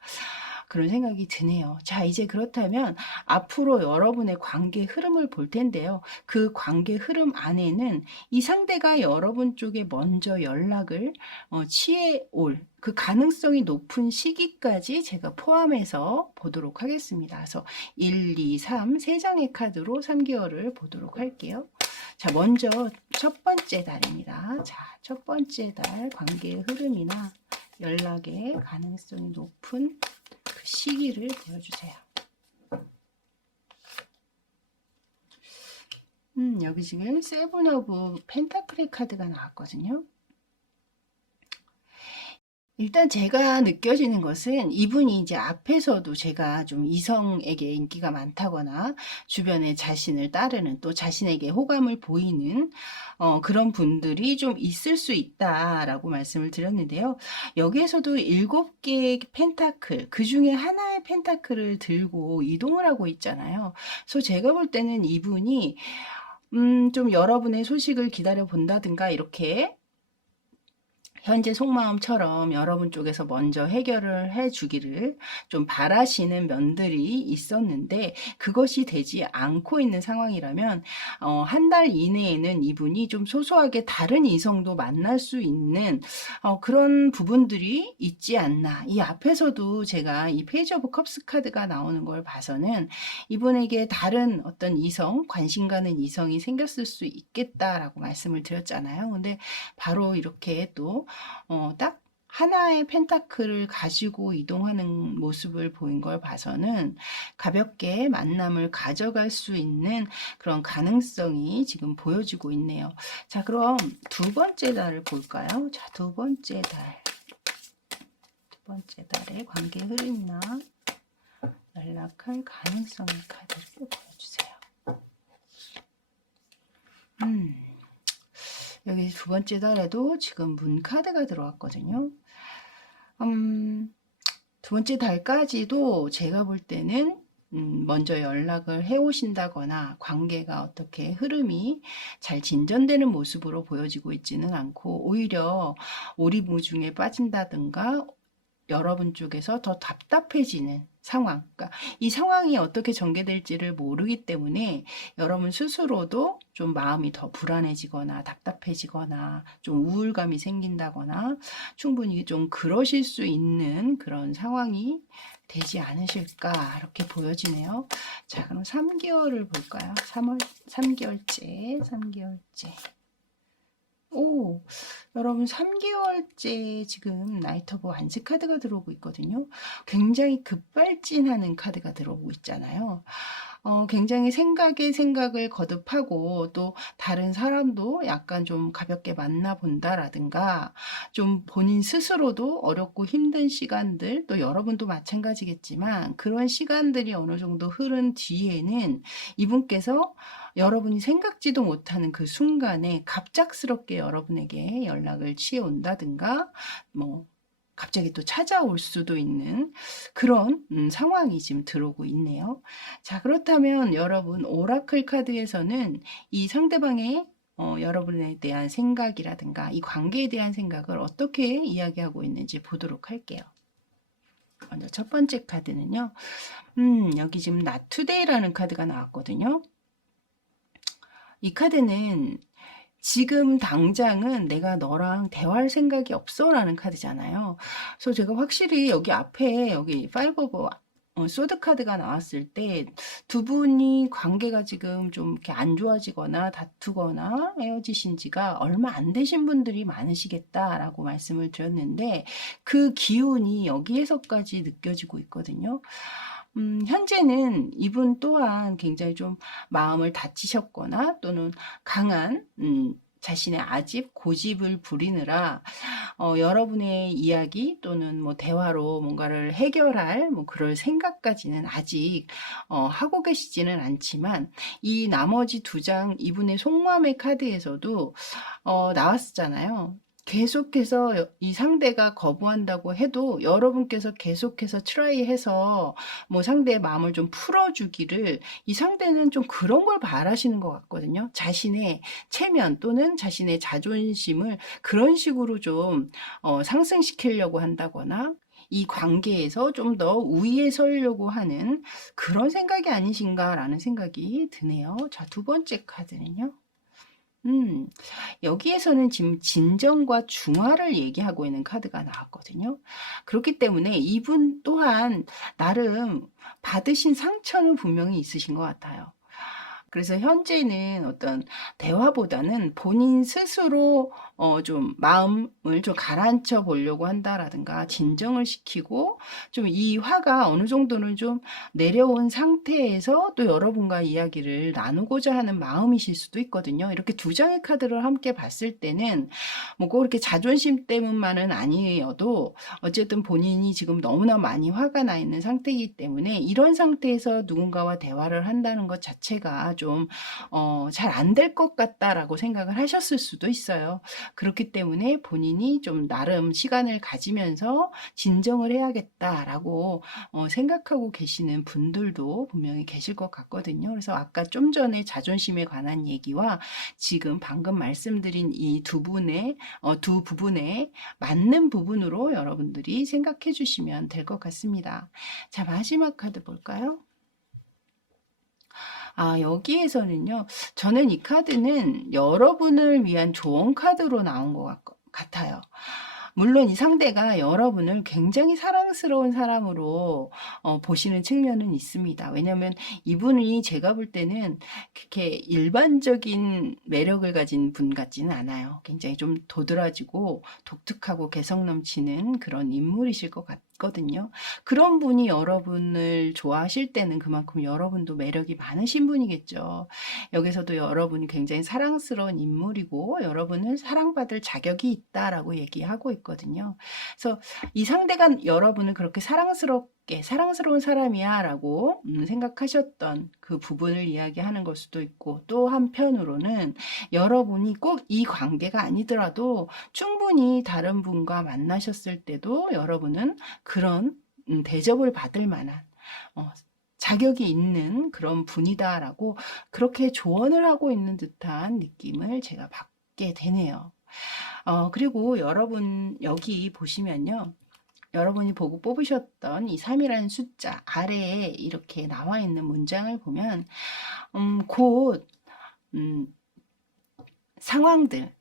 그런 생각이 드네요. 자, 이제 그렇다면 앞으로 여러분의 관계 흐름을 볼 텐데요. 그 관계 흐름 안에는 이 상대가 여러분 쪽에 먼저 연락을 취해 올 그 가능성이 높은 시기까지 제가 포함해서 보도록 하겠습니다. 그래서 1, 2, 3, 세 장의 카드로 3개월을 보도록 할게요. 자, 먼저 첫 번째 달입니다. 자, 첫 번째 달 관계의 흐름이나 연락의 가능성이 높은 그 시기를 보여주세요. 여기 지금 세븐 오브 펜타클의 카드가 나왔거든요. 일단 제가 느껴지는 것은 이분이 이제 앞에서도 제가 좀 이성에게 인기가 많다거나 주변에 자신을 따르는 또 자신에게 호감을 보이는 그런 분들이 좀 있을 수 있다라고 말씀을 드렸는데요. 여기에서도 7개의 펜타클, 그 중에 하나의 펜타클을 들고 이동을 하고 있잖아요. 그래서 제가 볼 때는 이분이 좀 여러분의 소식을 기다려 본다든가 이렇게 현재 속마음처럼 여러분 쪽에서 먼저 해결을 해 주기를 좀 바라시는 면들이 있었는데 그것이 되지 않고 있는 상황이라면 한 달 이내에는 이분이 좀 소소하게 다른 이성도 만날 수 있는 그런 부분들이 있지 않나. 이 앞에서도 제가 이 페이지 오브 컵스 카드가 나오는 걸 봐서는 이분에게 다른 어떤 이성, 관심 가는 이성이 생겼을 수 있겠다라고 말씀을 드렸잖아요. 근데 바로 이렇게 또 딱 하나의 펜타클을 가지고 이동하는 모습을 보인 걸 봐서는 가볍게 만남을 가져갈 수 있는 그런 가능성이 지금 보여지고 있네요. 자, 그럼 두 번째 달을 볼까요? 자, 두 번째 달. 두 번째 달의 관계 흐름이나 연락할 가능성의 카드를 보여주세요. 여기 두 번째 달에도 지금 문 카드가 들어왔거든요. 두 번째 달까지도 제가 볼 때는 먼저 연락을 해 오신다거나 관계가 어떻게 흐름이 잘 진전되는 모습으로 보여지고 있지는 않고 오히려 오리무중에 빠진다든가 여러분 쪽에서 더 답답해지는 상황, 그러니까 이 상황이 어떻게 전개될지를 모르기 때문에 여러분 스스로도 좀 마음이 더 불안해지거나 답답해지거나 좀 우울감이 생긴다거나 충분히 좀 그러실 수 있는 그런 상황이 되지 않으실까 이렇게 보여지네요. 자, 그럼 3개월을 볼까요? 3개월째. 오, 여러분 3개월째 지금 나이트 오브 완스 카드가 들어오고 있거든요. 굉장히 급발진하는 카드가 들어오고 있잖아요. 굉장히 생각에 생각을 거듭하고 또 다른 사람도 약간 좀 가볍게 만나본다라든가 좀 본인 스스로도 어렵고 힘든 시간들 또 여러분도 마찬가지겠지만 그런 시간들이 어느 정도 흐른 뒤에는 이분께서 여러분이 생각지도 못하는 그 순간에 갑작스럽게 여러분에게 연락을 취해온다든가 뭐 갑자기 또 찾아올 수도 있는 그런 상황이 지금 들어오고 있네요. 자, 그렇다면 여러분 오라클 카드에서는 이 상대방의 여러분에 대한 생각이라든가 이 관계에 대한 생각을 어떻게 이야기하고 있는지 보도록 할게요. 먼저 첫 번째 카드는요. 여기 지금 Not Today라는 카드가 나왔거든요. 이 카드는 지금 당장은 내가 너랑 대화할 생각이 없어 라는 카드잖아요. 그래서 제가 확실히 여기 앞에 여기 5 오브 소드 카드가 나왔을 때 두 분이 관계가 지금 좀 이렇게 안 좋아지거나 다투거나 헤어지신 지가 얼마 안 되신 분들이 많으시겠다라고 말씀을 드렸는데 그 기운이 여기에서까지 느껴지고 있거든요. 현재는 이분 또한 굉장히 좀 마음을 다치셨거나 또는 강한 자신의 아집, 고집을 부리느라 여러분의 이야기 또는 뭐 대화로 뭔가를 해결할 뭐 그럴 생각까지는 아직 하고 계시지는 않지만 이 나머지 두 장 이분의 속마음의 카드에서도 나왔었잖아요. 계속해서 이 상대가 거부한다고 해도 여러분께서 계속해서 트라이해서 뭐 상대의 마음을 좀 풀어주기를 이 상대는 좀 그런 걸 바라시는 것 같거든요. 자신의 체면 또는 자신의 자존심을 그런 식으로 좀 상승시키려고 한다거나 이 관계에서 좀 더 우위에 서려고 하는 그런 생각이 아니신가라는 생각이 드네요. 자, 두 번째 카드는요. 여기에서는 지금 진정과 중화를 얘기하고 있는 카드가 나왔거든요. 그렇기 때문에 이분 또한 나름 받으신 상처는 분명히 있으신 것 같아요. 그래서 현재는 어떤 대화보다는 본인 스스로 좀 마음을 좀 가라앉혀 보려고 한다라든가 진정을 시키고 좀 이 화가 어느 정도는 좀 내려온 상태에서 또 여러분과 이야기를 나누고자 하는 마음이실 수도 있거든요. 이렇게 두 장의 카드를 함께 봤을 때는 뭐 꼭 이렇게 자존심 때문만은 아니어도 어쨌든 본인이 지금 너무나 많이 화가 나 있는 상태이기 때문에 이런 상태에서 누군가와 대화를 한다는 것 자체가 좀 잘 안 될 것 같다라고 생각을 하셨을 수도 있어요. 그렇기 때문에 본인이 좀 나름 시간을 가지면서 진정을 해야겠다라고 생각하고 계시는 분들도 분명히 계실 것 같거든요. 그래서 아까 좀 전에 자존심에 관한 얘기와 지금 방금 말씀드린 이 두 부분에 맞는 부분으로 여러분들이 생각해 주시면 될 것 같습니다. 자, 마지막 카드 볼까요? 여기에서는요, 저는 이 카드는 여러분을 위한 조언 카드로 나온 것 같아요. 물론 이 상대가 여러분을 굉장히 사랑스러운 사람으로 보시는 측면은 있습니다. 왜냐하면 이분이 제가 볼 때는 그렇게 일반적인 매력을 가진 분 같지는 않아요. 굉장히 좀 도드라지고 독특하고 개성 넘치는 그런 인물이실 것 같거든요. 그런 분이 여러분을 좋아하실 때는 그만큼 여러분도 매력이 많으신 분이겠죠. 여기서도 여러분이 굉장히 사랑스러운 인물이고 여러분은 사랑받을 자격이 있다라고 얘기하고 있거든요. 그래서 이 상대가 여러분을 그렇게 사랑스러운 사람이야 라고 생각하셨던 그 부분을 이야기하는 걸 수도 있고, 또 한편으로는 여러분이 꼭 이 관계가 아니더라도 충분히 다른 분과 만나셨을 때도 여러분은 그런 대접을 받을 만한 자격이 있는 그런 분이다라고 그렇게 조언을 하고 있는 듯한 느낌을 제가 받게 되네요. 그리고 여러분 여기 보시면요. 여러분이 보고 뽑으셨던 이 3이라는 숫자 아래에 이렇게 나와 있는 문장을 보면 곧 상황들,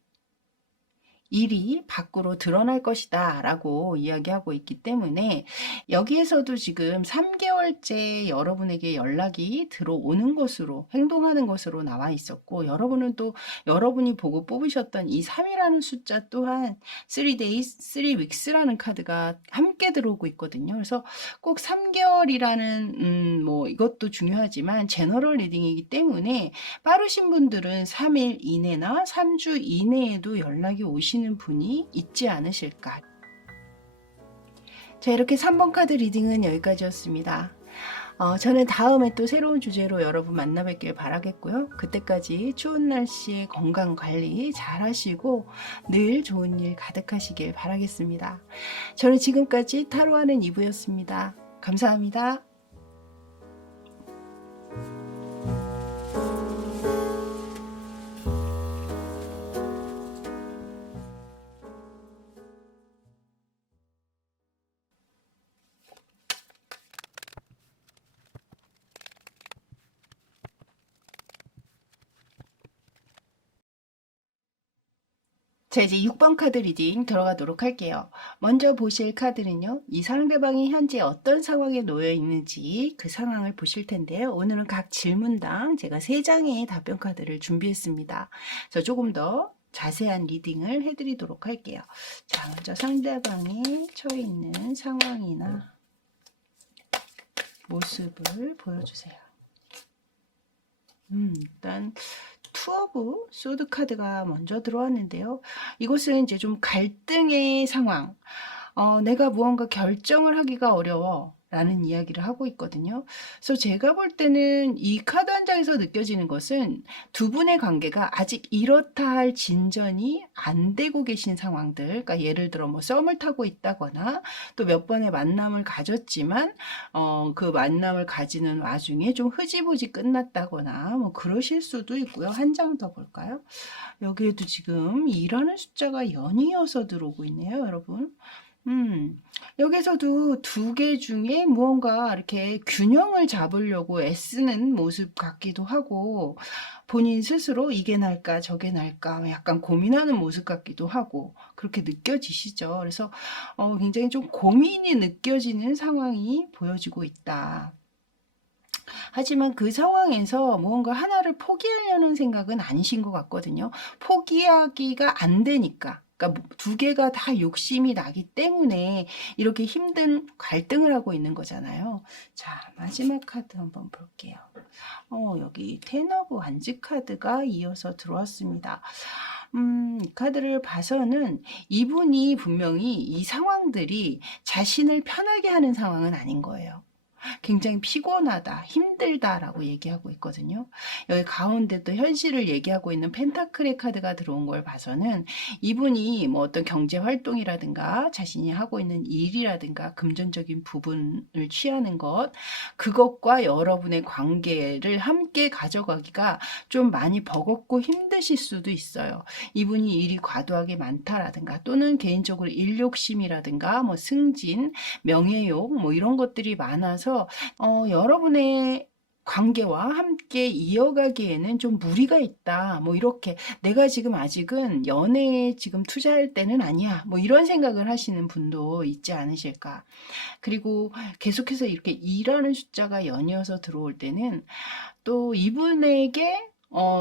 일이 밖으로 드러날 것이다 라고 이야기하고 있기 때문에 여기에서도 지금 3개월째 여러분에게 연락이 들어오는 것으로 행동하는 것으로 나와 있었고, 여러분은 또 여러분이 보고 뽑으셨던 이 3이라는 숫자 또한 3days, 3weeks라는 카드가 함께 들어오고 있거든요. 그래서 꼭 3개월이라는 뭐 이것도 중요하지만 제너럴 리딩이기 때문에 빠르신 분들은 3일 이내나 3주 이내에도 연락이 오시는 분이 있지 않으실까. 자, 이렇게 3번 카드 리딩은 여기까지였습니다. 저는 다음에 또 새로운 주제로 여러분 만나 뵙길 바라겠고요. 그때까지 추운 날씨에 건강 관리 잘 하시고 늘 좋은 일 가득하시길 바라겠습니다. 저는 지금까지 타로하는 이브였습니다. 감사합니다. 자, 이제 6번 카드 리딩 들어가도록 할게요. 먼저 보실 카드는요, 이 상대방이 현재 어떤 상황에 놓여 있는지 그 상황을 보실 텐데요. 오늘은 각 질문당 제가 3장의 답변 카드를 준비했습니다. 그래서 조금 더 자세한 리딩을 해드리도록 할게요. 자, 먼저 상대방이 처해 있는 상황이나 모습을 보여주세요. 일단 투 오브 소드 카드가 먼저 들어왔는데요. 이것은 이제 좀 갈등의 상황, 내가 무언가 결정을 하기가 어려워 라는 이야기를 하고 있거든요. 그래서 제가 볼 때는 이 카드 한 장에서 느껴지는 것은 두 분의 관계가 아직 이렇다 할 진전이 안 되고 계신 상황들, 그러니까 예를 들어 뭐 썸을 타고 있다거나 또 몇 번의 만남을 가졌지만 그 만남을 가지는 와중에 좀 흐지부지 끝났다거나 뭐 그러실 수도 있고요. 한 장 더 볼까요? 여기에도 지금 2라는 숫자가 연이어서 들어오고 있네요, 여러분. 여기서도 두 개 중에 무언가 이렇게 균형을 잡으려고 애쓰는 모습 같기도 하고, 본인 스스로 이게 날까 저게 날까 약간 고민하는 모습 같기도 하고 그렇게 느껴지시죠. 그래서 굉장히 좀 고민이 느껴지는 상황이 보여지고 있다. 하지만 그 상황에서 무언가 하나를 포기하려는 생각은 아니신 것 같거든요. 포기하기가 안 되니까. 그러니까 두 개가 다 욕심이 나기 때문에 이렇게 힘든 갈등을 하고 있는 거잖아요. 자, 마지막 카드 한번 볼게요. 여기 텐 오브 완즈 카드가 이어서 들어왔습니다. 이 카드를 봐서는 이분이 분명히 이 상황들이 자신을 편하게 하는 상황은 아닌 거예요. 굉장히 피곤하다, 힘들다라고 얘기하고 있거든요. 여기 가운데 또 현실을 얘기하고 있는 펜타클의 카드가 들어온 걸 봐서는 이분이 뭐 어떤 경제 활동이라든가 자신이 하고 있는 일이라든가 금전적인 부분을 취하는 것, 그것과 여러분의 관계를 함께 가져가기가 좀 많이 버겁고 힘드실 수도 있어요. 이분이 일이 과도하게 많다라든가 또는 개인적으로 일욕심이라든가 뭐 승진, 명예욕 뭐 이런 것들이 많아서 여러분의 관계와 함께 이어가기에는 좀 무리가 있다. 뭐 이렇게 내가 지금 아직은 연애에 지금 투자할 때는 아니야. 뭐 이런 생각을 하시는 분도 있지 않으실까. 그리고 계속해서 이렇게 2라는 숫자가 연이어서 들어올 때는 또 이분에게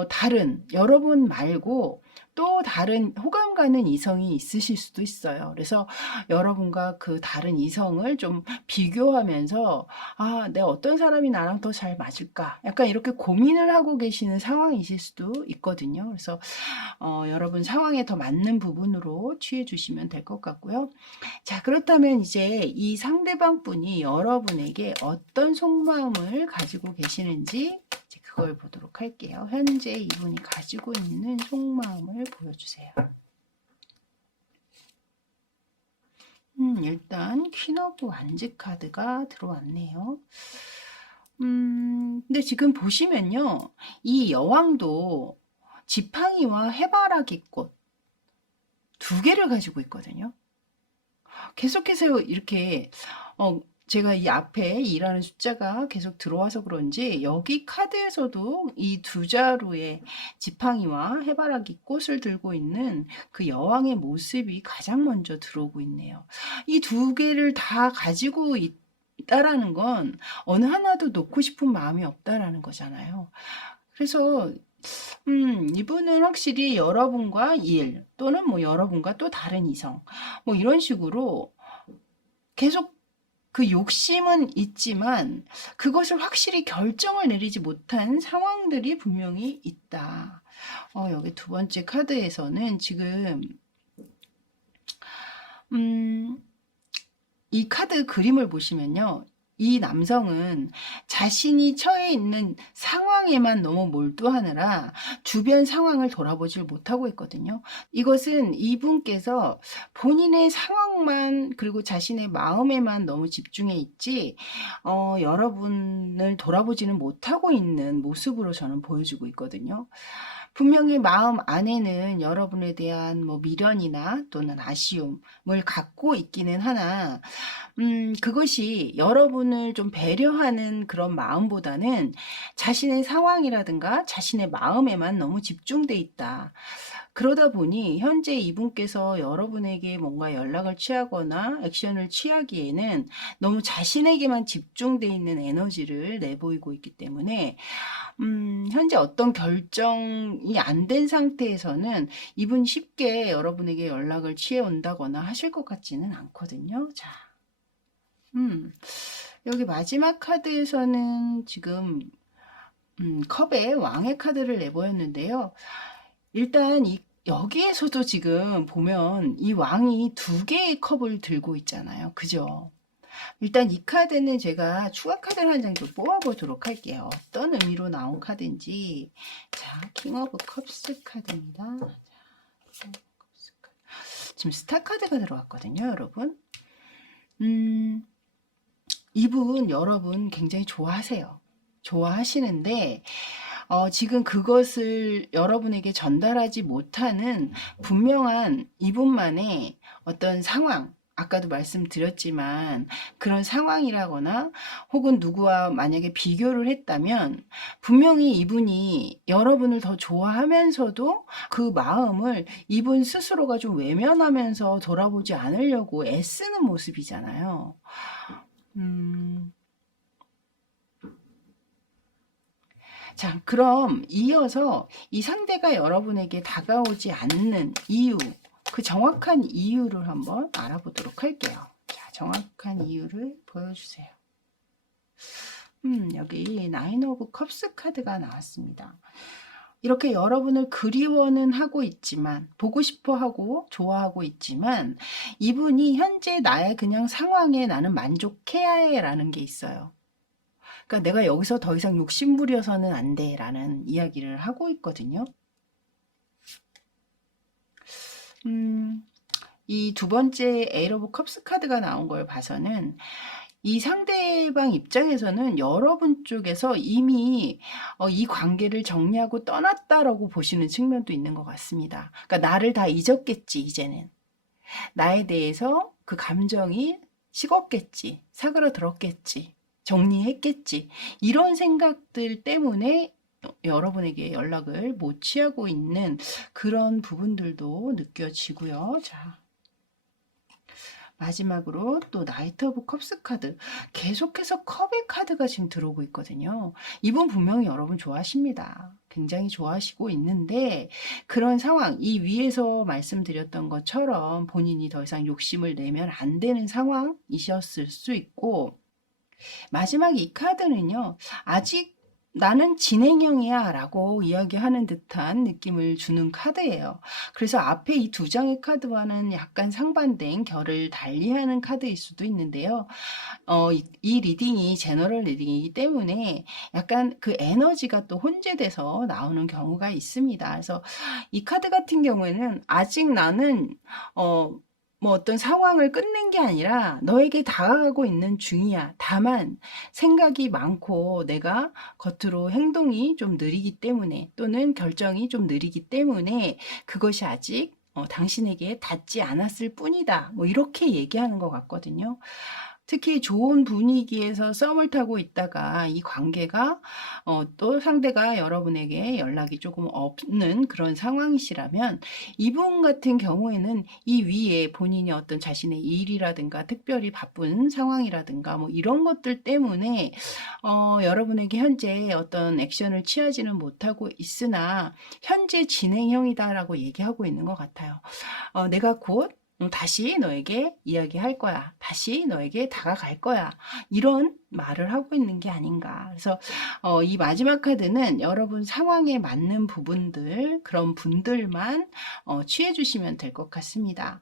다른 여러분 말고 또 다른 호감 가는 이성이 있으실 수도 있어요. 그래서 여러분과 그 다른 이성을 좀 비교하면서 내가 어떤 사람이 나랑 더 잘 맞을까? 약간 이렇게 고민을 하고 계시는 상황이실 수도 있거든요. 그래서 여러분 상황에 더 맞는 부분으로 취해 주시면 될 것 같고요. 자, 그렇다면 이제 이 상대방 분이 여러분에게 어떤 속마음을 가지고 계시는지 그걸 보도록 할게요. 현재 이분이 가지고 있는 속마음을 보여주세요. 일단 퀸 오브 완즈 카드가 들어왔네요. 근데 지금 보시면요. 이 여왕도 지팡이와 해바라기꽃 두 개를 가지고 있거든요. 계속해서 이렇게 제가 이 앞에 2라는 숫자가 계속 들어와서 그런지 여기 카드에서도 이 두 자루의 지팡이와 해바라기 꽃을 들고 있는 그 여왕의 모습이 가장 먼저 들어오고 있네요. 이 두 개를 다 가지고 있다라는 건 어느 하나도 놓고 싶은 마음이 없다라는 거잖아요. 그래서 이분은 확실히 여러분과 일 또는 뭐 여러분과 또 다른 이성 뭐 이런 식으로 계속 그 욕심은 있지만 그것을 확실히 결정을 내리지 못한 상황들이 분명히 있다. 여기 두 번째 카드에서는 지금 이 카드 그림을 보시면요. 이 남성은 자신이 처해 있는 상황에만 너무 몰두하느라 주변 상황을 돌아보질 못하고 있거든요. 이것은 이분께서 본인의 상황만 그리고 자신의 마음에만 너무 집중해 있지 여러분을 돌아보지는 못하고 있는 모습으로 저는 보여주고 있거든요. 분명히 마음 안에는 여러분에 대한 뭐 미련이나 또는 아쉬움을 갖고 있기는 하나 그것이 여러분을 좀 배려하는 그런 마음보다는 자신의 상황이라든가 자신의 마음에만 너무 집중돼 있다. 그러다 보니 현재 이분께서 여러분에게 뭔가 연락을 취하거나 액션을 취하기에는 너무 자신에게만 집중돼 있는 에너지를 내보이고 있기 때문에 현재 어떤 결정이 안 된 상태에서는 이분 쉽게 여러분에게 연락을 취해 온다거나 하실 것 같지는 않거든요. 자, 여기 마지막 카드에서는 지금 컵의 왕의 카드를 내보였는데요. 일단 여기에서도 지금 보면 이 왕이 두 개의 컵을 들고 있잖아요. 그죠? 일단 이 카드는 제가 추가 카드를 한 장 더 뽑아보도록 할게요. 어떤 의미로 나온 카드인지. 자, 킹 오브 컵스 카드입니다. 자, 지금 스타 카드가 들어왔거든요, 여러분. 이분 여러분 굉장히 좋아하세요. 좋아하시는데 지금 그것을 여러분에게 전달하지 못하는 분명한 이분만의 어떤 상황, 아까도 말씀드렸지만 그런 상황이라거나 혹은 누구와 만약에 비교를 했다면 분명히 이분이 여러분을 더 좋아하면서도 그 마음을 이분 스스로가 좀 외면하면서 돌아보지 않으려고 애쓰는 모습이잖아요. 자, 그럼 이어서 이 상대가 여러분에게 다가오지 않는 이유, 그 정확한 이유를 한번 알아보도록 할게요. 자, 정확한 이유를 보여주세요. 여기 나인 오브 컵스 카드가 나왔습니다. 이렇게 여러분을 그리워는 하고 있지만, 보고 싶어 하고 좋아하고 있지만, 이분이 현재 나의 그냥 상황에 나는 만족해야 해 라는 게 있어요. 그러니까 내가 여기서 더 이상 욕심부려서는 안 돼 라는 이야기를 하고 있거든요. 이 두 번째 에이트 오브 컵스 카드가 나온 걸 봐서는 이 상대방 입장에서는 여러분 쪽에서 이미 이 관계를 정리하고 떠났다라고 보시는 측면도 있는 것 같습니다. 그러니까 나를 다 잊었겠지, 이제는. 나에 대해서 그 감정이 식었겠지, 사그라들었겠지, 정리했겠지. 이런 생각들 때문에 여러분에게 연락을 못 취하고 있는 그런 부분들도 느껴지고요. 자, 마지막으로 또 나이트 오브 컵스 카드, 계속해서 컵의 카드가 지금 들어오고 있거든요. 이분 분명히 여러분 좋아하십니다. 굉장히 좋아하시고 있는데 그런 상황, 이 위에서 말씀드렸던 것처럼 본인이 더 이상 욕심을 내면 안 되는 상황이셨을 수 있고, 마지막 이 카드는요, 아직 나는 진행형이야 라고 이야기하는 듯한 느낌을 주는 카드예요. 그래서 앞에 이 두 장의 카드와는 약간 상반된 결을 달리하는 카드일 수도 있는데요. 이 리딩이 제너럴 리딩이기 때문에 약간 그 에너지가 또 혼재돼서 나오는 경우가 있습니다. 그래서 이 카드 같은 경우에는 아직 나는 뭐 어떤 상황을 끝낸 게 아니라 너에게 다가가고 있는 중이야. 다만 생각이 많고 내가 겉으로 행동이 좀 느리기 때문에, 또는 결정이 좀 느리기 때문에 그것이 아직 당신에게 닿지 않았을 뿐이다. 뭐 이렇게 얘기하는 것 같거든요. 특히 좋은 분위기에서 썸을 타고 있다가 이 관계가 또 상대가 여러분에게 연락이 조금 없는 그런 상황이시라면, 이분 같은 경우에는 이 위에 본인이 어떤 자신의 일이라든가 특별히 바쁜 상황이라든가 뭐 이런 것들 때문에 여러분에게 현재 어떤 액션을 취하지는 못하고 있으나 현재 진행형이다라고 얘기하고 있는 것 같아요. 내가 곧 다시 너에게 이야기할 거야. 다시 너에게 다가갈 거야. 이런 말을 하고 있는 게 아닌가. 그래서 이 마지막 카드는 여러분 상황에 맞는 부분들, 그런 분들만 취해 주시면 될 것 같습니다.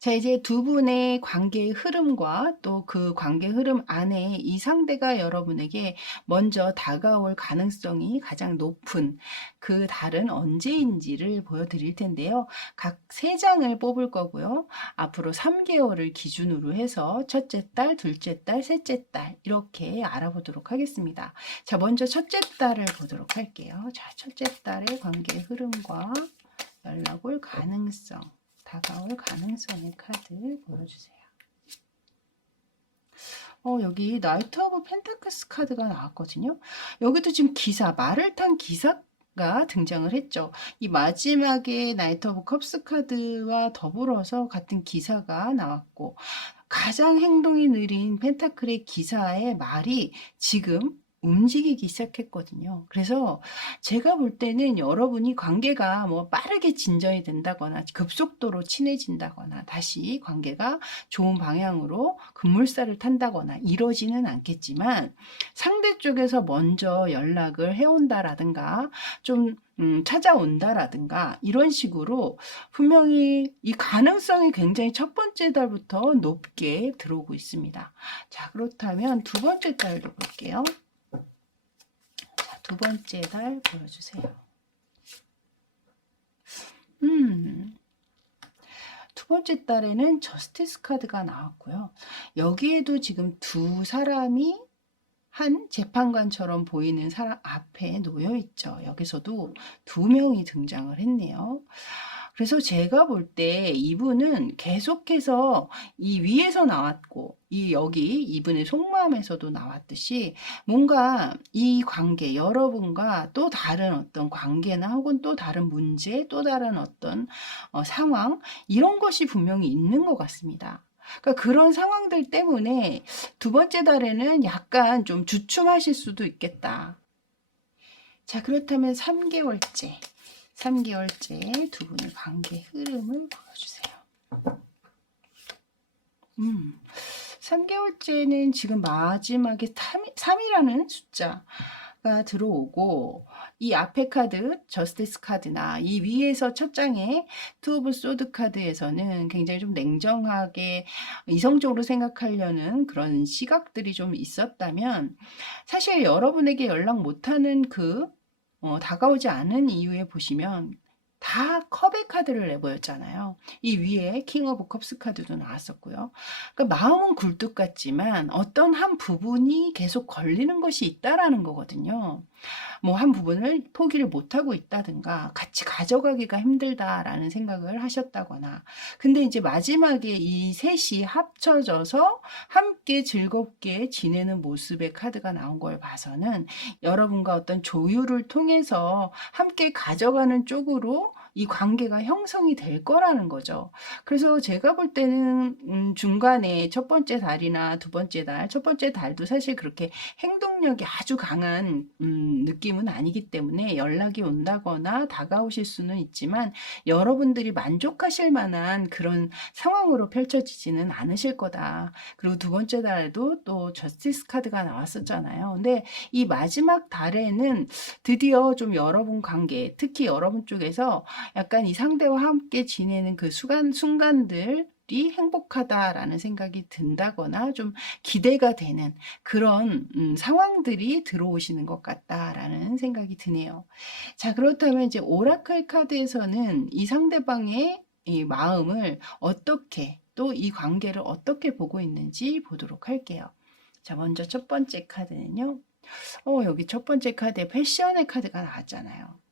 자, 이제 두 분의 관계의 흐름과 또 그 관계 흐름 안에 이 상대가 여러분에게 먼저 다가올 가능성이 가장 높은 그 달은 언제인지를 보여드릴 텐데요. 각 3장을 뽑을 거고요. 앞으로 3개월을 기준으로 해서 첫째 달, 둘째 달, 셋째 달 이렇게 알아보도록 하겠습니다. 자, 먼저 첫째 달을 보도록 할게요. 자, 첫째 달의 관계 흐름과 연락 올 가능성, 다가올 가능성의 카드 보여주세요. 여기 나이트 오브 펜타클스 카드가 나왔거든요. 여기도 지금 기사, 말을 탄 기사가 등장을 했죠. 이 마지막에 나이트 오브 컵스 카드와 더불어서 같은 기사가 나왔고, 가장 행동이 느린 펜타클의 기사의 말이 지금 움직이기 시작했거든요. 그래서 제가 볼 때는 여러분이 관계가 뭐 빠르게 진전이 된다거나 급속도로 친해진다거나 다시 관계가 좋은 방향으로 급물살을 탄다거나 이러지는 않겠지만, 상대 쪽에서 먼저 연락을 해온다라든가 좀 찾아온다라든가 이런 식으로 분명히 이 가능성이 굉장히 첫 번째 달부터 높게 들어오고 있습니다. 자, 그렇다면 두 번째 달도 볼게요. 두 번째 달 보여주세요. 두 번째 달에는 저스티스 카드가 나왔고요. 여기에도 지금 두 사람이 한 재판관처럼 보이는 사람 앞에 놓여 있죠. 여기서도 두 명이 등장을 했네요. 그래서 제가 볼 때 이분은 계속해서 이 위에서 나왔고, 여기 이분의 속마음에서도 나왔듯이 뭔가 이 관계, 여러분과 또 다른 어떤 관계나 혹은 또 다른 문제, 또 다른 어떤 상황, 이런 것이 분명히 있는 것 같습니다. 그러니까 그런 상황들 때문에 두 번째 달에는 약간 좀 주춤하실 수도 있겠다. 자, 그렇다면 3개월째. 3개월째 두 분의 관계 흐름을 보여주세요. 3개월째는 지금 마지막에 3이라는 숫자가 들어오고, 이 앞에 카드, 저스티스 카드나 이 위에서 첫 장에 투 오브 소드 카드에서는 굉장히 좀 냉정하게 이성적으로 생각하려는 그런 시각들이 좀 있었다면, 사실 여러분에게 연락 못하는 다가오지 않은 이유에 보시면 다 컵의 카드를 내보였잖아요. 이 위에 킹 오브 컵스 카드도 나왔었고요. 그러니까 마음은 굴뚝 같지만 어떤 한 부분이 계속 걸리는 것이 있다라는 거거든요. 뭐 한 부분을 포기를 못하고 있다든가 같이 가져가기가 힘들다라는 생각을 하셨다거나, 근데 이제 마지막에 이 셋이 합쳐져서 함께 즐겁게 지내는 모습의 카드가 나온 걸 봐서는 여러분과 어떤 조율을 통해서 함께 가져가는 쪽으로 이 관계가 형성이 될 거라는 거죠. 그래서 제가 볼 때는 중간에 첫 번째 달이나 두 번째 달, 첫 번째 달도 사실 그렇게 행동력이 아주 강한 느낌은 아니기 때문에 연락이 온다거나 다가오실 수는 있지만 여러분들이 만족하실 만한 그런 상황으로 펼쳐지지는 않으실 거다. 그리고 두 번째 달에도 또 저스티스 카드가 나왔었잖아요. 근데 이 마지막 달에는 드디어 좀 여러분 관계, 특히 여러분 쪽에서 약간 이 상대와 함께 지내는 그 순간들이 행복하다라는 생각이 든다거나 좀 기대가 되는 그런 상황들이 들어오시는 것 같다라는 생각이 드네요. 자, 그렇다면 이제 오라클 카드에서는 이 상대방의 이 마음을 어떻게, 또 이 관계를 어떻게 보고 있는지 보도록 할게요. 자, 먼저 첫 번째 카드는요. 여기 첫 번째 카드에 패션의 카드가 나왔잖아요.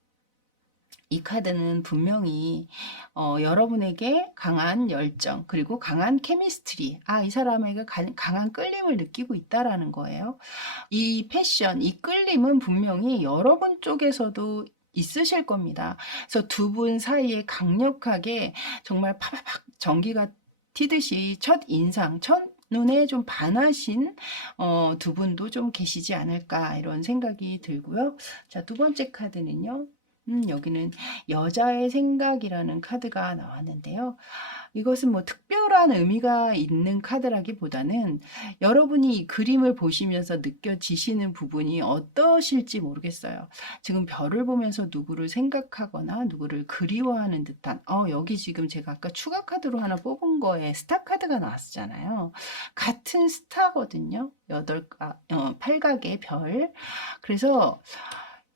이 카드는 분명히 여러분에게 강한 열정, 그리고 강한 케미스트리, 이 사람에게 강한 끌림을 느끼고 있다라는 거예요. 이 패션, 이 끌림은 분명히 여러분 쪽에서도 있으실 겁니다. 그래서 두 분 사이에 강력하게 정말 파바박 전기가 튀듯이 첫 인상, 첫 눈에 좀 반하신 두 분도 좀 계시지 않을까, 이런 생각이 들고요. 자, 두 번째 카드는요. 여기는 여자의 생각이라는 카드가 나왔는데요. 이것은 뭐 특별한 의미가 있는 카드라기보다는 여러분이 이 그림을 보시면서 느껴지시는 부분이 어떠실지 모르겠어요. 지금 별을 보면서 누구를 생각하거나 누구를 그리워하는 듯한, 여기 지금 제가 아까 추가 카드로 하나 뽑은 거에 스타 카드가 나왔잖아요. 같은 스타거든요. 8각의 별. 그래서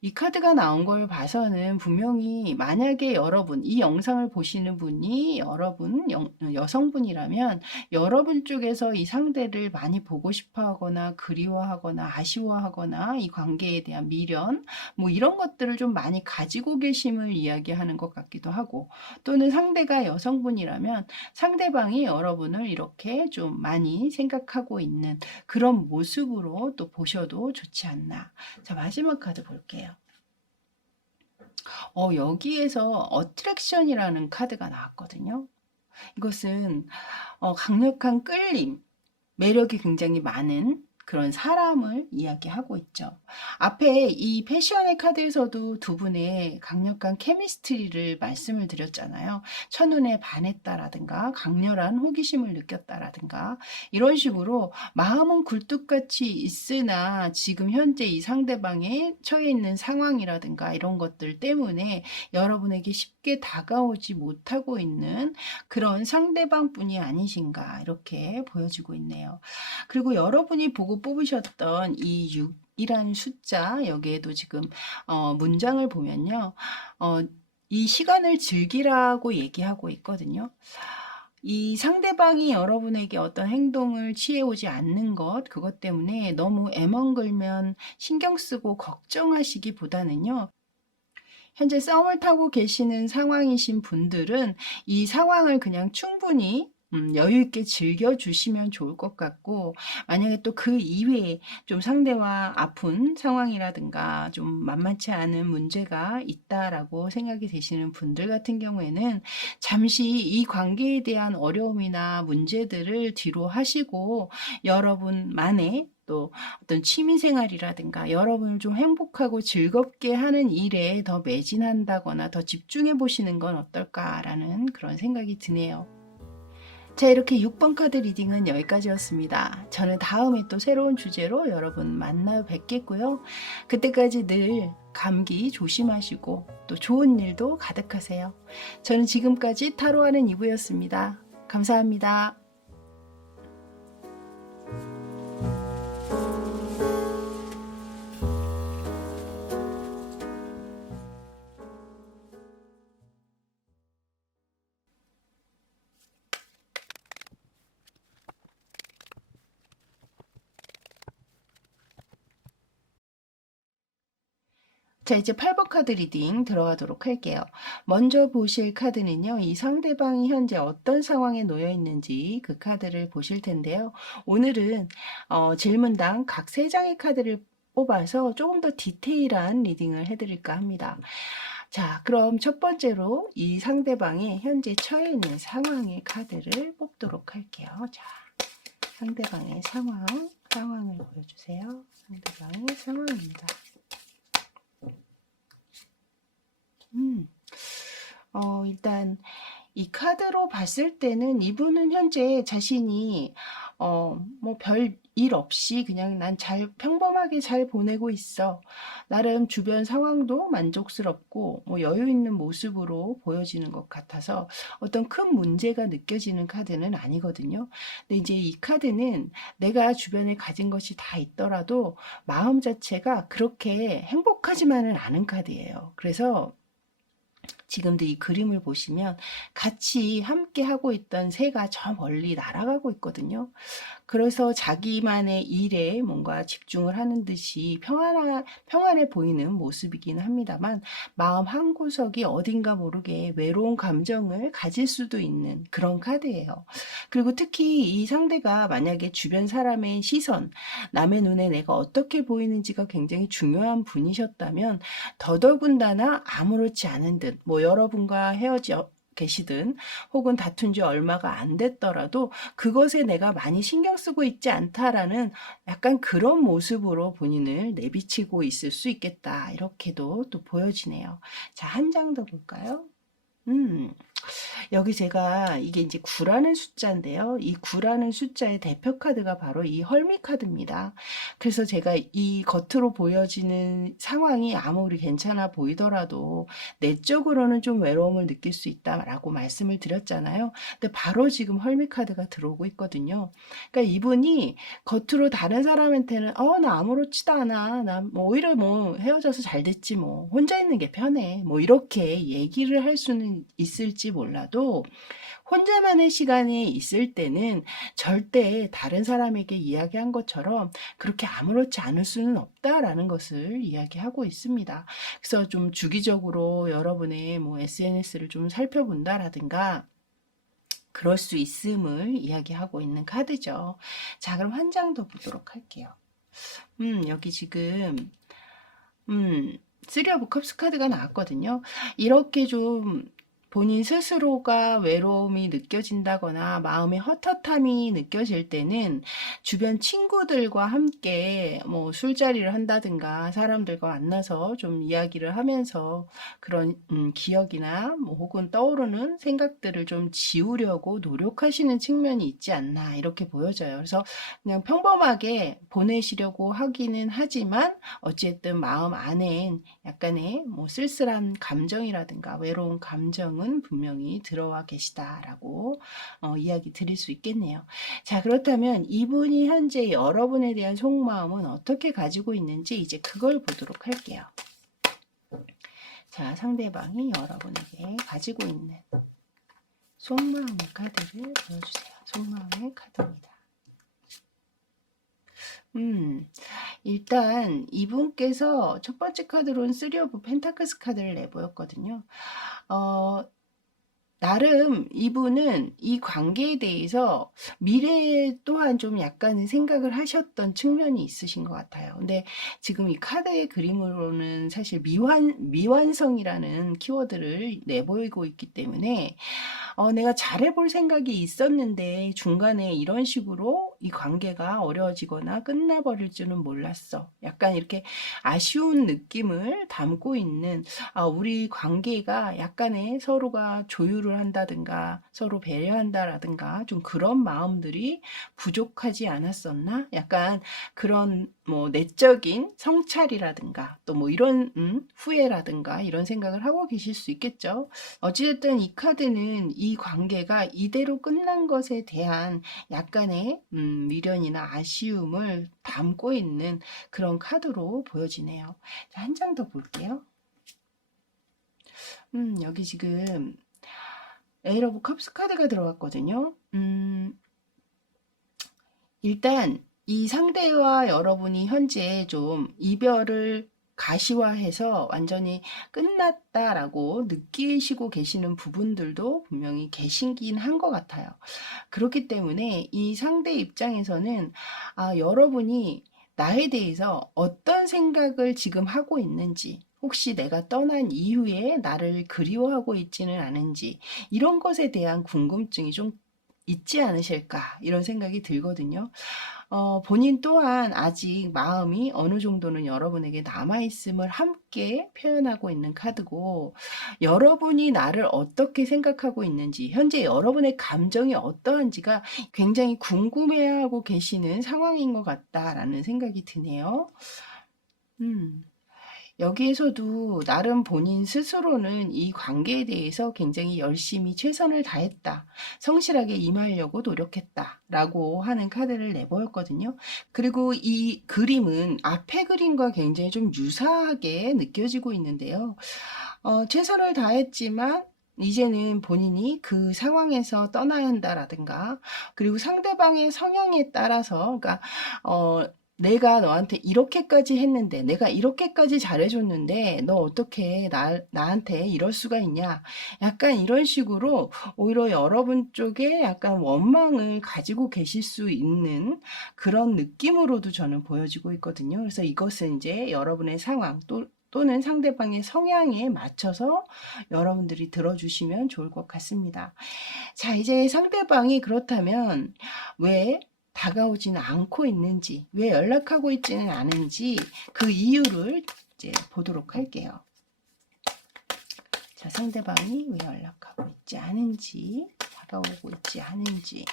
이 카드가 나온 걸 봐서는 분명히 만약에 여러분, 이 영상을 보시는 분이 여성분이라면 여러분 쪽에서 이 상대를 많이 보고 싶어 하거나 그리워하거나 아쉬워하거나 이 관계에 대한 미련, 뭐 이런 것들을 좀 많이 가지고 계심을 이야기하는 것 같기도 하고, 또는 상대가 여성분이라면 상대방이 여러분을 이렇게 좀 많이 생각하고 있는 그런 모습으로 또 보셔도 좋지 않나. 자, 마지막 카드 볼게요. 여기에서 어트랙션이라는 카드가 나왔거든요. 이것은 강력한 끌림, 매력이 굉장히 많은 그런 사람을 이야기하고 있죠. 앞에 이 패션의 카드에서도 두 분의 강력한 케미스트리를 말씀을 드렸잖아요. 첫눈에 반했다라든가 강렬한 호기심을 느꼈다라든가 이런 식으로 마음은 굴뚝같이 있으나 지금 현재 이 상대방에 처해 있는 상황이라든가 이런 것들 때문에 여러분에게 쉽게 다가오지 못하고 있는 그런 상대방뿐이 아니신가, 이렇게 보여지고 있네요. 그리고 여러분이 보고 뽑으셨던 이 6이라는 숫자, 여기에도 지금 문장을 보면요. 이 시간을 즐기라고 얘기하고 있거든요. 이 상대방이 여러분에게 어떤 행동을 취해오지 않는 것, 그것 때문에 너무 애멍글면 신경 쓰고 걱정하시기보다는요. 현재 썸을 타고 계시는 상황이신 분들은 이 상황을 그냥 충분히 여유 있게 즐겨주시면 좋을 것 같고, 만약에 또 그 이외에 좀 상대와 아픈 상황이라든가 좀 만만치 않은 문제가 있다라고 생각이 되시는 분들 같은 경우에는 잠시 이 관계에 대한 어려움이나 문제들을 뒤로 하시고 여러분만의 또 어떤 취미 생활이라든가 여러분을 좀 행복하고 즐겁게 하는 일에 더 매진한다거나 더 집중해 보시는 건 어떨까라는 그런 생각이 드네요. 자, 이렇게 6번 카드 리딩은 여기까지였습니다. 저는 다음에 또 새로운 주제로 여러분 만나 뵙겠고요. 그때까지 늘 감기 조심하시고 또 좋은 일도 가득하세요. 저는 지금까지 타로하는 이브였습니다. 감사합니다. 자, 이제 8번 카드 리딩 들어가도록 할게요. 먼저 보실 카드는요, 이 상대방이 현재 어떤 상황에 놓여 있는지 그 카드를 보실 텐데요. 오늘은 질문당 각 3장의 카드를 뽑아서 조금 더 디테일한 리딩을 해드릴까 합니다. 자, 그럼 첫 번째로 이 상대방의 현재 처해 있는 상황의 카드를 뽑도록 할게요. 자, 상대방의 상황을 보여주세요. 상대방의 상황입니다. 일단 이 카드로 봤을 때는 이분은 현재 자신이 뭐 별 일 없이 그냥 난 평범하게 잘 보내고 있어. 나름 주변 상황도 만족스럽고 뭐 여유 있는 모습으로 보여지는 것 같아서 어떤 큰 문제가 느껴지는 카드는 아니거든요. 근데 이제 이 카드는 내가 주변에 가진 것이 다 있더라도 마음 자체가 그렇게 행복하지만은 않은 카드예요. 그래서 지금도 이 그림을 보시면 같이 함께 하고 있던 새가 저 멀리 날아가고 있거든요. 그래서 자기만의 일에 뭔가 집중을 하는 듯이 평안해 보이는 모습이긴 합니다만 마음 한구석이 어딘가 모르게 외로운 감정을 가질 수도 있는 그런 카드예요. 그리고 특히 이 상대가 만약에 주변 사람의 시선, 남의 눈에 내가 어떻게 보이는지가 굉장히 중요한 분이셨다면 더더군다나 아무렇지 않은 듯, 뭐 여러분과 헤어져 계시든 혹은 다툰 지 얼마가 안 됐더라도 그것에 내가 많이 신경 쓰고 있지 않다라는 약간 그런 모습으로 본인을 내비치고 있을 수 있겠다. 이렇게도 또 보여지네요. 자, 한 장 더 볼까요? 여기 제가 이게 이제 9라는 숫자인데요. 이 9라는 숫자의 대표 카드가 바로 이 헐미 카드입니다. 그래서 제가 이 겉으로 보여지는 상황이 아무리 괜찮아 보이더라도 내적으로는 좀 외로움을 느낄 수 있다라고 말씀을 드렸잖아요. 근데 바로 지금 헐미 카드가 들어오고 있거든요. 그러니까 이분이 겉으로 다른 사람한테는 나 아무렇지도 않아. 나 뭐 오히려 뭐 헤어져서 잘 됐지 뭐. 혼자 있는 게 편해. 뭐 이렇게 얘기를 할 수는 있을지 몰라도 혼자만의 시간이 있을 때는 절대 다른 사람에게 이야기한 것처럼 그렇게 아무렇지 않을 수는 없다라는 것을 이야기하고 있습니다. 그래서 좀 주기적으로 여러분의 뭐 SNS를 좀 살펴본다라든가 그럴 수 있음을 이야기하고 있는 카드죠. 자, 그럼 한 장 더 보도록 할게요. 여기 지금 쓰리 오브 컵스 카드가 나왔거든요. 이렇게 좀 본인 스스로가 외로움이 느껴진다거나 마음의 헛헛함이 느껴질 때는 주변 친구들과 함께 뭐 술자리를 한다든가 사람들과 만나서 좀 이야기를 하면서 그런 기억이나 뭐 혹은 떠오르는 생각들을 좀 지우려고 노력하시는 측면이 있지 않나 이렇게 보여져요. 그래서 그냥 평범하게 보내시려고 하기는 하지만 어쨌든 마음 안엔 약간의 뭐 쓸쓸한 감정이라든가 외로운 감정은 분명히 들어와 계시다라고 이야기 드릴 수 있겠네요. 자, 그렇다면 이분이 현재 여러분에 대한 속마음은 어떻게 가지고 있는지 이제 그걸 보도록 할게요. 자, 상대방이 여러분에게 가지고 있는 속마음의 카드를 보여주세요. 속마음의 카드입니다. 일단 이분께서 첫 번째 카드로는 쓰리 오브 펜타클스 카드를 내보였거든요. 나름 이분은 이 관계에 대해서 미래에 또한 좀 약간의 생각을 하셨던 측면이 있으신 것 같아요. 근데 지금 이 카드의 그림으로는 사실 미완성이라는 키워드를 내보이고 있기 때문에 내가 잘해볼 생각이 있었는데 중간에 이런 식으로 이 관계가 어려워지거나 끝나버릴 줄은 몰랐어. 약간 이렇게 아쉬운 느낌을 담고 있는, 우리 관계가 약간의 서로가 조율을 한다든가 서로 배려한다라든가 좀 그런 마음들이 부족하지 않았었나? 약간 그런 뭐 내적인 성찰이라든가 또 뭐 이런 후회라든가 이런 생각을 하고 계실 수 있겠죠. 어찌됐든 이 카드는 이 관계가 이대로 끝난 것에 대한 약간의 미련이나 아쉬움을 담고 있는 그런 카드로 보여지네요. 한 장 더 볼게요. 여기 지금 에이 오브 컵스 카드가 들어갔거든요. 일단 이 상대와 여러분이 현재 좀 이별을 가시화해서 완전히 끝났다라고 느끼시고 계시는 부분들도 분명히 계시긴 한 것 같아요. 그렇기 때문에 이 상대 입장에서는 여러분이 나에 대해서 어떤 생각을 지금 하고 있는지, 혹시 내가 떠난 이후에 나를 그리워하고 있지는 않은지, 이런 것에 대한 궁금증이 좀 있지 않으실까, 이런 생각이 들거든요. 본인 또한 아직 마음이 어느 정도는 여러분에게 남아있음을 함께 표현하고 있는 카드고, 여러분이 나를 어떻게 생각하고 있는지, 현재 여러분의 감정이 어떠한지가 굉장히 궁금해하고 계시는 상황인 것 같다라는 생각이 드네요. 음. 여기에서도 나름 본인 스스로는 이 관계에 대해서 굉장히 열심히 최선을 다했다. 성실하게 임하려고 노력했다. 라고 하는 카드를 내보였거든요. 그리고 이 그림은 앞의 그림과 굉장히 좀 유사하게 느껴지고 있는데요. 최선을 다했지만 이제는 본인이 그 상황에서 떠나야 한다라든가, 그리고 상대방의 성향에 따라서, 그러니까 내가 너한테 이렇게까지 했는데, 내가 이렇게까지 잘해줬는데 너 어떻게 나한테 이럴 수가 있냐, 약간 이런 식으로 오히려 여러분 쪽에 약간 원망을 가지고 계실 수 있는 그런 느낌으로도 저는 보여지고 있거든요. 그래서 이것은 이제 여러분의 상황 또는 상대방의 성향에 맞춰서 여러분들이 들어주시면 좋을 것 같습니다. 자, 이제 상대방이 그렇다면 왜 다가오지는 않고 있는지, 왜 연락하고 있지는 않은지 그 이유를 이제 보도록 할게요. 자, 상대방이 왜 연락하고 있지 않은지, 다가오고 있지 않은지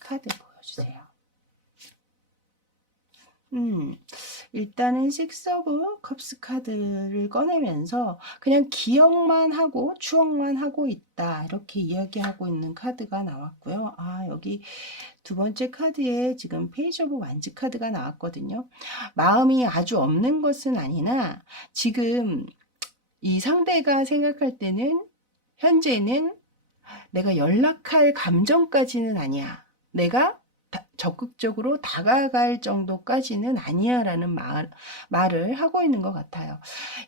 카드 보여주세요. 일단은 식스 오브 컵스 카드를 꺼내면서 그냥 기억만 하고 추억만 하고 있다, 이렇게 이야기하고 있는 카드가 나왔고요. 여기 두 번째 카드에 지금 페이지 오브 완즈 카드가 나왔거든요. 마음이 아주 없는 것은 아니나 지금 이 상대가 생각할 때는 현재는 내가 연락할 감정까지는 아니야. 내가 적극적으로 다가갈 정도까지는 아니야 라는 말을 하고 있는 것 같아요.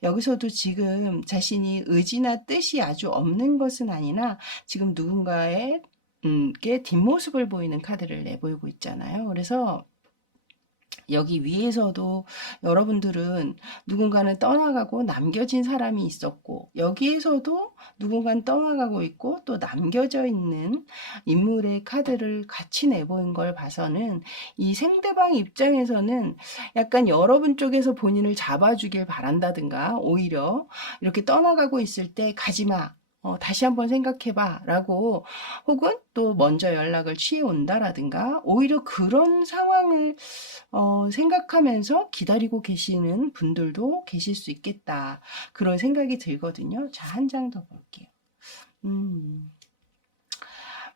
여기서도 지금 자신이 의지나 뜻이 아주 없는 것은 아니나 지금 누군가의 뒷모습을 보이는 카드를 내보이고 있잖아요. 그래서 여기 위에서도 여러분들은 누군가는 떠나가고 남겨진 사람이 있었고, 여기에서도 누군가는 떠나가고 있고 또 남겨져 있는 인물의 카드를 같이 내보인 걸 봐서는 이 상대방 입장에서는 약간 여러분 쪽에서 본인을 잡아주길 바란다든가, 오히려 이렇게 떠나가고 있을 때 가지마, 다시 한번 생각해봐 라고, 혹은 또 먼저 연락을 취해 온다라든가, 오히려 그런 상황을 생각하면서 기다리고 계시는 분들도 계실 수 있겠다, 그런 생각이 들거든요. 자, 한 장 더 볼게요.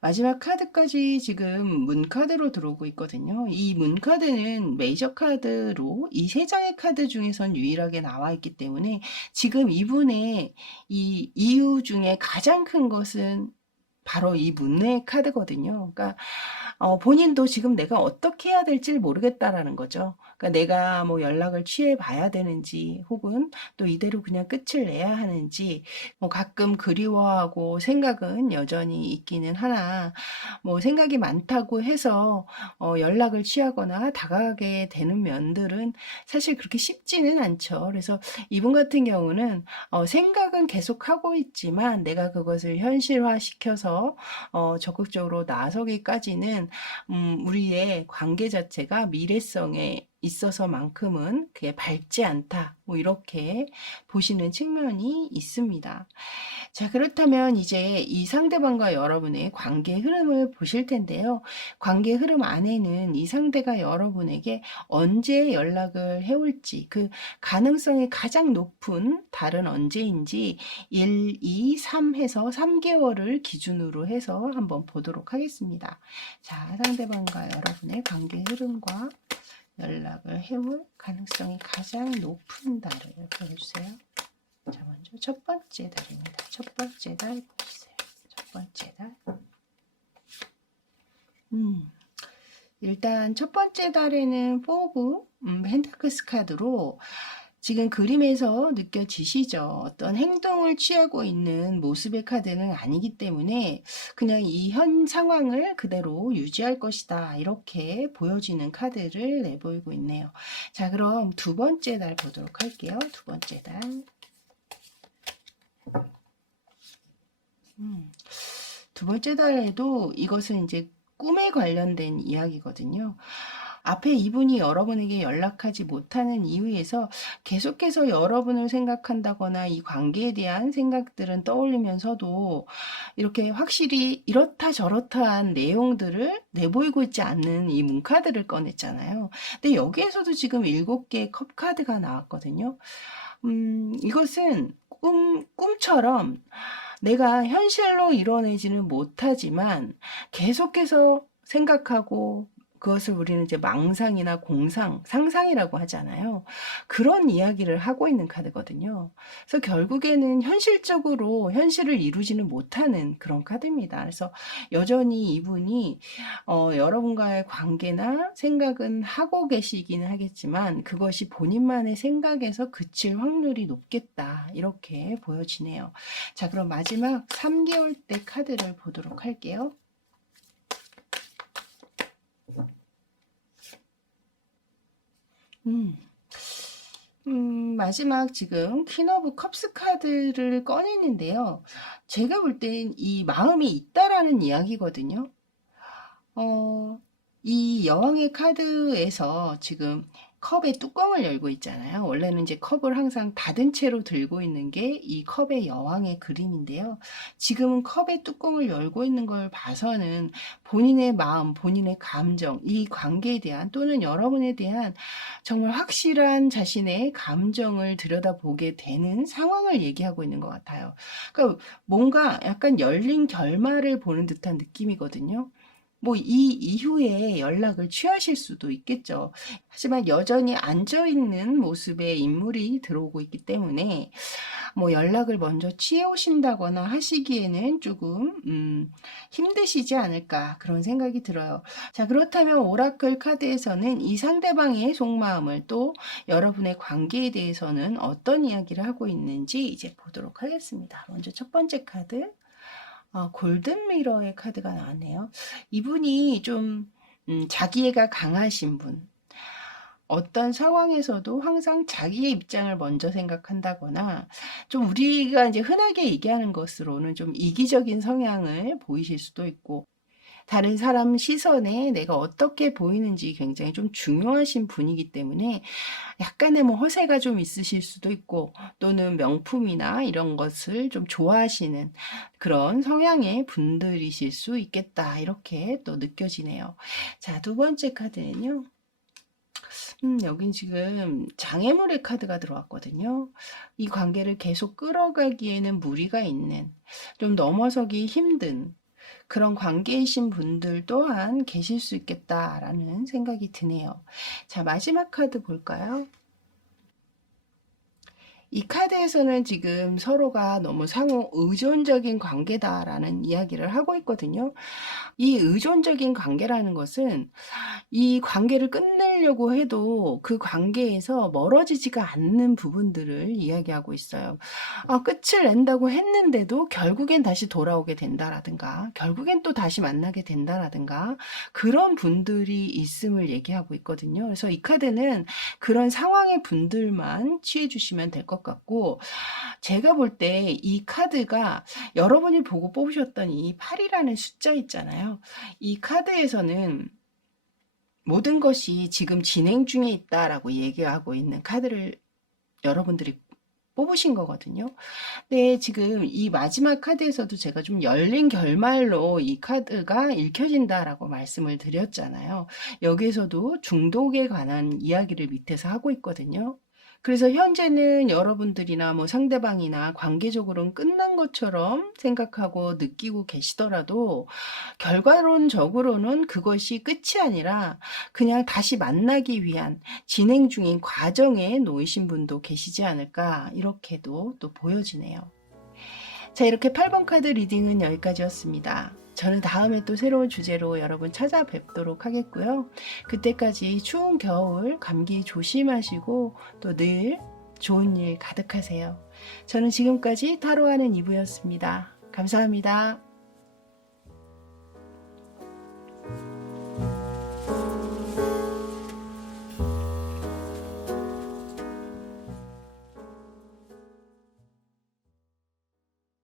마지막 카드까지 지금 문카드로 들어오고 있거든요. 이 문카드는 메이저 카드로 이 세 장의 카드 중에선 유일하게 나와 있기 때문에 지금 이분의 이 이유 중에 가장 큰 것은 바로 이 문의 카드거든요. 그러니까 본인도 지금 내가 어떻게 해야 될지 모르겠다라는 거죠. 그러니까 내가 뭐 연락을 취해 봐야 되는지, 혹은 또 이대로 그냥 끝을 내야 하는지, 뭐 가끔 그리워하고 생각은 여전히 있기는 하나, 뭐 생각이 많다고 해서 연락을 취하거나 다가가게 되는 면들은 사실 그렇게 쉽지는 않죠. 그래서 이분 같은 경우는 생각은 계속 하고 있지만 내가 그것을 현실화시켜서 적극적으로 나서기까지는 우리의 관계 자체가 미래성에 있어서만큼은 그게 밝지 않다. 뭐 이렇게 보시는 측면이 있습니다. 자, 그렇다면 이제 이 상대방과 여러분의 관계 흐름을 보실 텐데요. 관계 흐름 안에는 이 상대가 여러분에게 언제 연락을 해올지, 그 가능성이 가장 높은 달은 언제인지 1, 2, 3 해서 3개월을 기준으로 해서 한번 보도록 하겠습니다. 자, 상대방과 여러분의 관계 흐름과 연락을 해올 가능성이 가장 높은 달을 보여주세요. 자, 먼저 첫 번째 달입니다. 첫 번째 달 보세요. 첫 번째 달. 일단 첫 번째 달에는 4 오브 펜타클스 카드로 지금 그림에서 느껴지시죠? 어떤 행동을 취하고 있는 모습의 카드는 아니기 때문에 그냥 이 현 상황을 그대로 유지할 것이다. 이렇게 보여지는 카드를 내보이고 있네요. 자, 그럼 두 번째 달 보도록 할게요. 두 번째 달. 두 번째 달에도 이것은 이제 꿈에 관련된 이야기거든요. 앞에 이분이 여러분에게 연락하지 못하는 이유에서 계속해서 여러분을 생각한다거나 이 관계에 대한 생각들은 떠올리면서도 이렇게 확실히 이렇다 저렇다한 내용들을 내보이고 있지 않는 이 문카드를 꺼냈잖아요. 근데 여기에서도 지금 7개의 컵 카드가 나왔거든요. 이것은 꿈처럼 내가 현실로 이뤄내지는 못하지만 계속해서 생각하고 그것을 우리는 이제 망상이나 공상, 상상이라고 하잖아요. 그런 이야기를 하고 있는 카드거든요. 그래서 결국에는 현실적으로 현실을 이루지는 못하는 그런 카드입니다. 그래서 여전히 이분이 여러분과의 관계나 생각은 하고 계시기는 하겠지만 그것이 본인만의 생각에서 그칠 확률이 높겠다. 이렇게 보여지네요. 자, 그럼 마지막 3개월 때 카드를 보도록 할게요. 마지막 지금 퀸 오브 컵스 카드를 꺼냈는데요. 제가 볼 땐 이 마음이 있다라는 이야기거든요. 이 여왕의 카드에서 지금 컵의 뚜껑을 열고 있잖아요. 원래는 이제 컵을 항상 닫은 채로 들고 있는 게 이 컵의 여왕의 그림인데요. 지금은 컵의 뚜껑을 열고 있는 걸 봐서는 본인의 마음, 본인의 감정, 이 관계에 대한 또는 여러분에 대한 정말 확실한 자신의 감정을 들여다보게 되는 상황을 얘기하고 있는 것 같아요. 그러니까 뭔가 약간 열린 결말을 보는 듯한 느낌이거든요. 뭐 이 이후에 연락을 취하실 수도 있겠죠. 하지만 여전히 앉아있는 모습의 인물이 들어오고 있기 때문에 뭐 연락을 먼저 취해 오신다거나 하시기에는 조금 힘드시지 않을까 그런 생각이 들어요. 자, 그렇다면 오라클 카드에서는 이 상대방의 속마음을 또 여러분의 관계에 대해서는 어떤 이야기를 하고 있는지 이제 보도록 하겠습니다. 먼저 첫 번째 카드. 골든 미러의 카드가 나왔네요. 이분이 좀 자기애가 강하신 분. 어떤 상황에서도 항상 자기의 입장을 먼저 생각한다거나 좀 우리가 이제 흔하게 얘기하는 것으로는 좀 이기적인 성향을 보이실 수도 있고 다른 사람 시선에 내가 어떻게 보이는지 굉장히 좀 중요하신 분이기 때문에 약간의 뭐 허세가 좀 있으실 수도 있고 또는 명품이나 이런 것을 좀 좋아하시는 그런 성향의 분들이실 수 있겠다. 이렇게 또 느껴지네요. 자, 두 번째 카드는요. 여긴 지금 장애물의 카드가 들어왔거든요. 이 관계를 계속 끌어가기에는 무리가 있는, 좀 넘어서기 힘든 그런 관계이신 분들 또한 계실 수 있겠다라는 생각이 드네요. 자, 마지막 카드 볼까요? 이 카드에서는 지금 서로가 너무 상호 의존적인 관계다라는 이야기를 하고 있거든요. 이 의존적인 관계라는 것은 이 관계를 끝내려고 해도 그 관계에서 멀어지지가 않는 부분들을 이야기하고 있어요. 끝을 낸다고 했는데도 결국엔 다시 돌아오게 된다라든가, 결국엔 또 다시 만나게 된다라든가, 그런 분들이 있음을 얘기하고 있거든요. 그래서 이 카드는 그런 상황의 분들만 취해 주시면 될 것 같고, 제가 볼 때 이 카드가 여러분이 보고 뽑으셨던 이 8이라는 숫자 있잖아요. 이 카드에서는 모든 것이 지금 진행 중에 있다라고 얘기하고 있는 카드를 여러분들이 뽑으신 거거든요. 네, 지금 이 마지막 카드에서도 제가 좀 열린 결말로 이 카드가 읽혀진다라고 말씀을 드렸잖아요. 여기에서도 중독에 관한 이야기를 밑에서 하고 있거든요. 그래서 현재는 여러분들이나 뭐 상대방이나 관계적으로는 끝난 것처럼 생각하고 느끼고 계시더라도 결과론적으로는 그것이 끝이 아니라 그냥 다시 만나기 위한 진행 중인 과정에 놓이신 분도 계시지 않을까, 이렇게도 또 보여지네요. 자, 이렇게 8번 카드 리딩은 여기까지였습니다. 저는 다음에 또 새로운 주제로 여러분 찾아뵙도록 하겠고요. 그때까지 추운 겨울 감기 조심하시고 또 늘 좋은 일 가득하세요. 저는 지금까지 타로하는 이브였습니다. 감사합니다.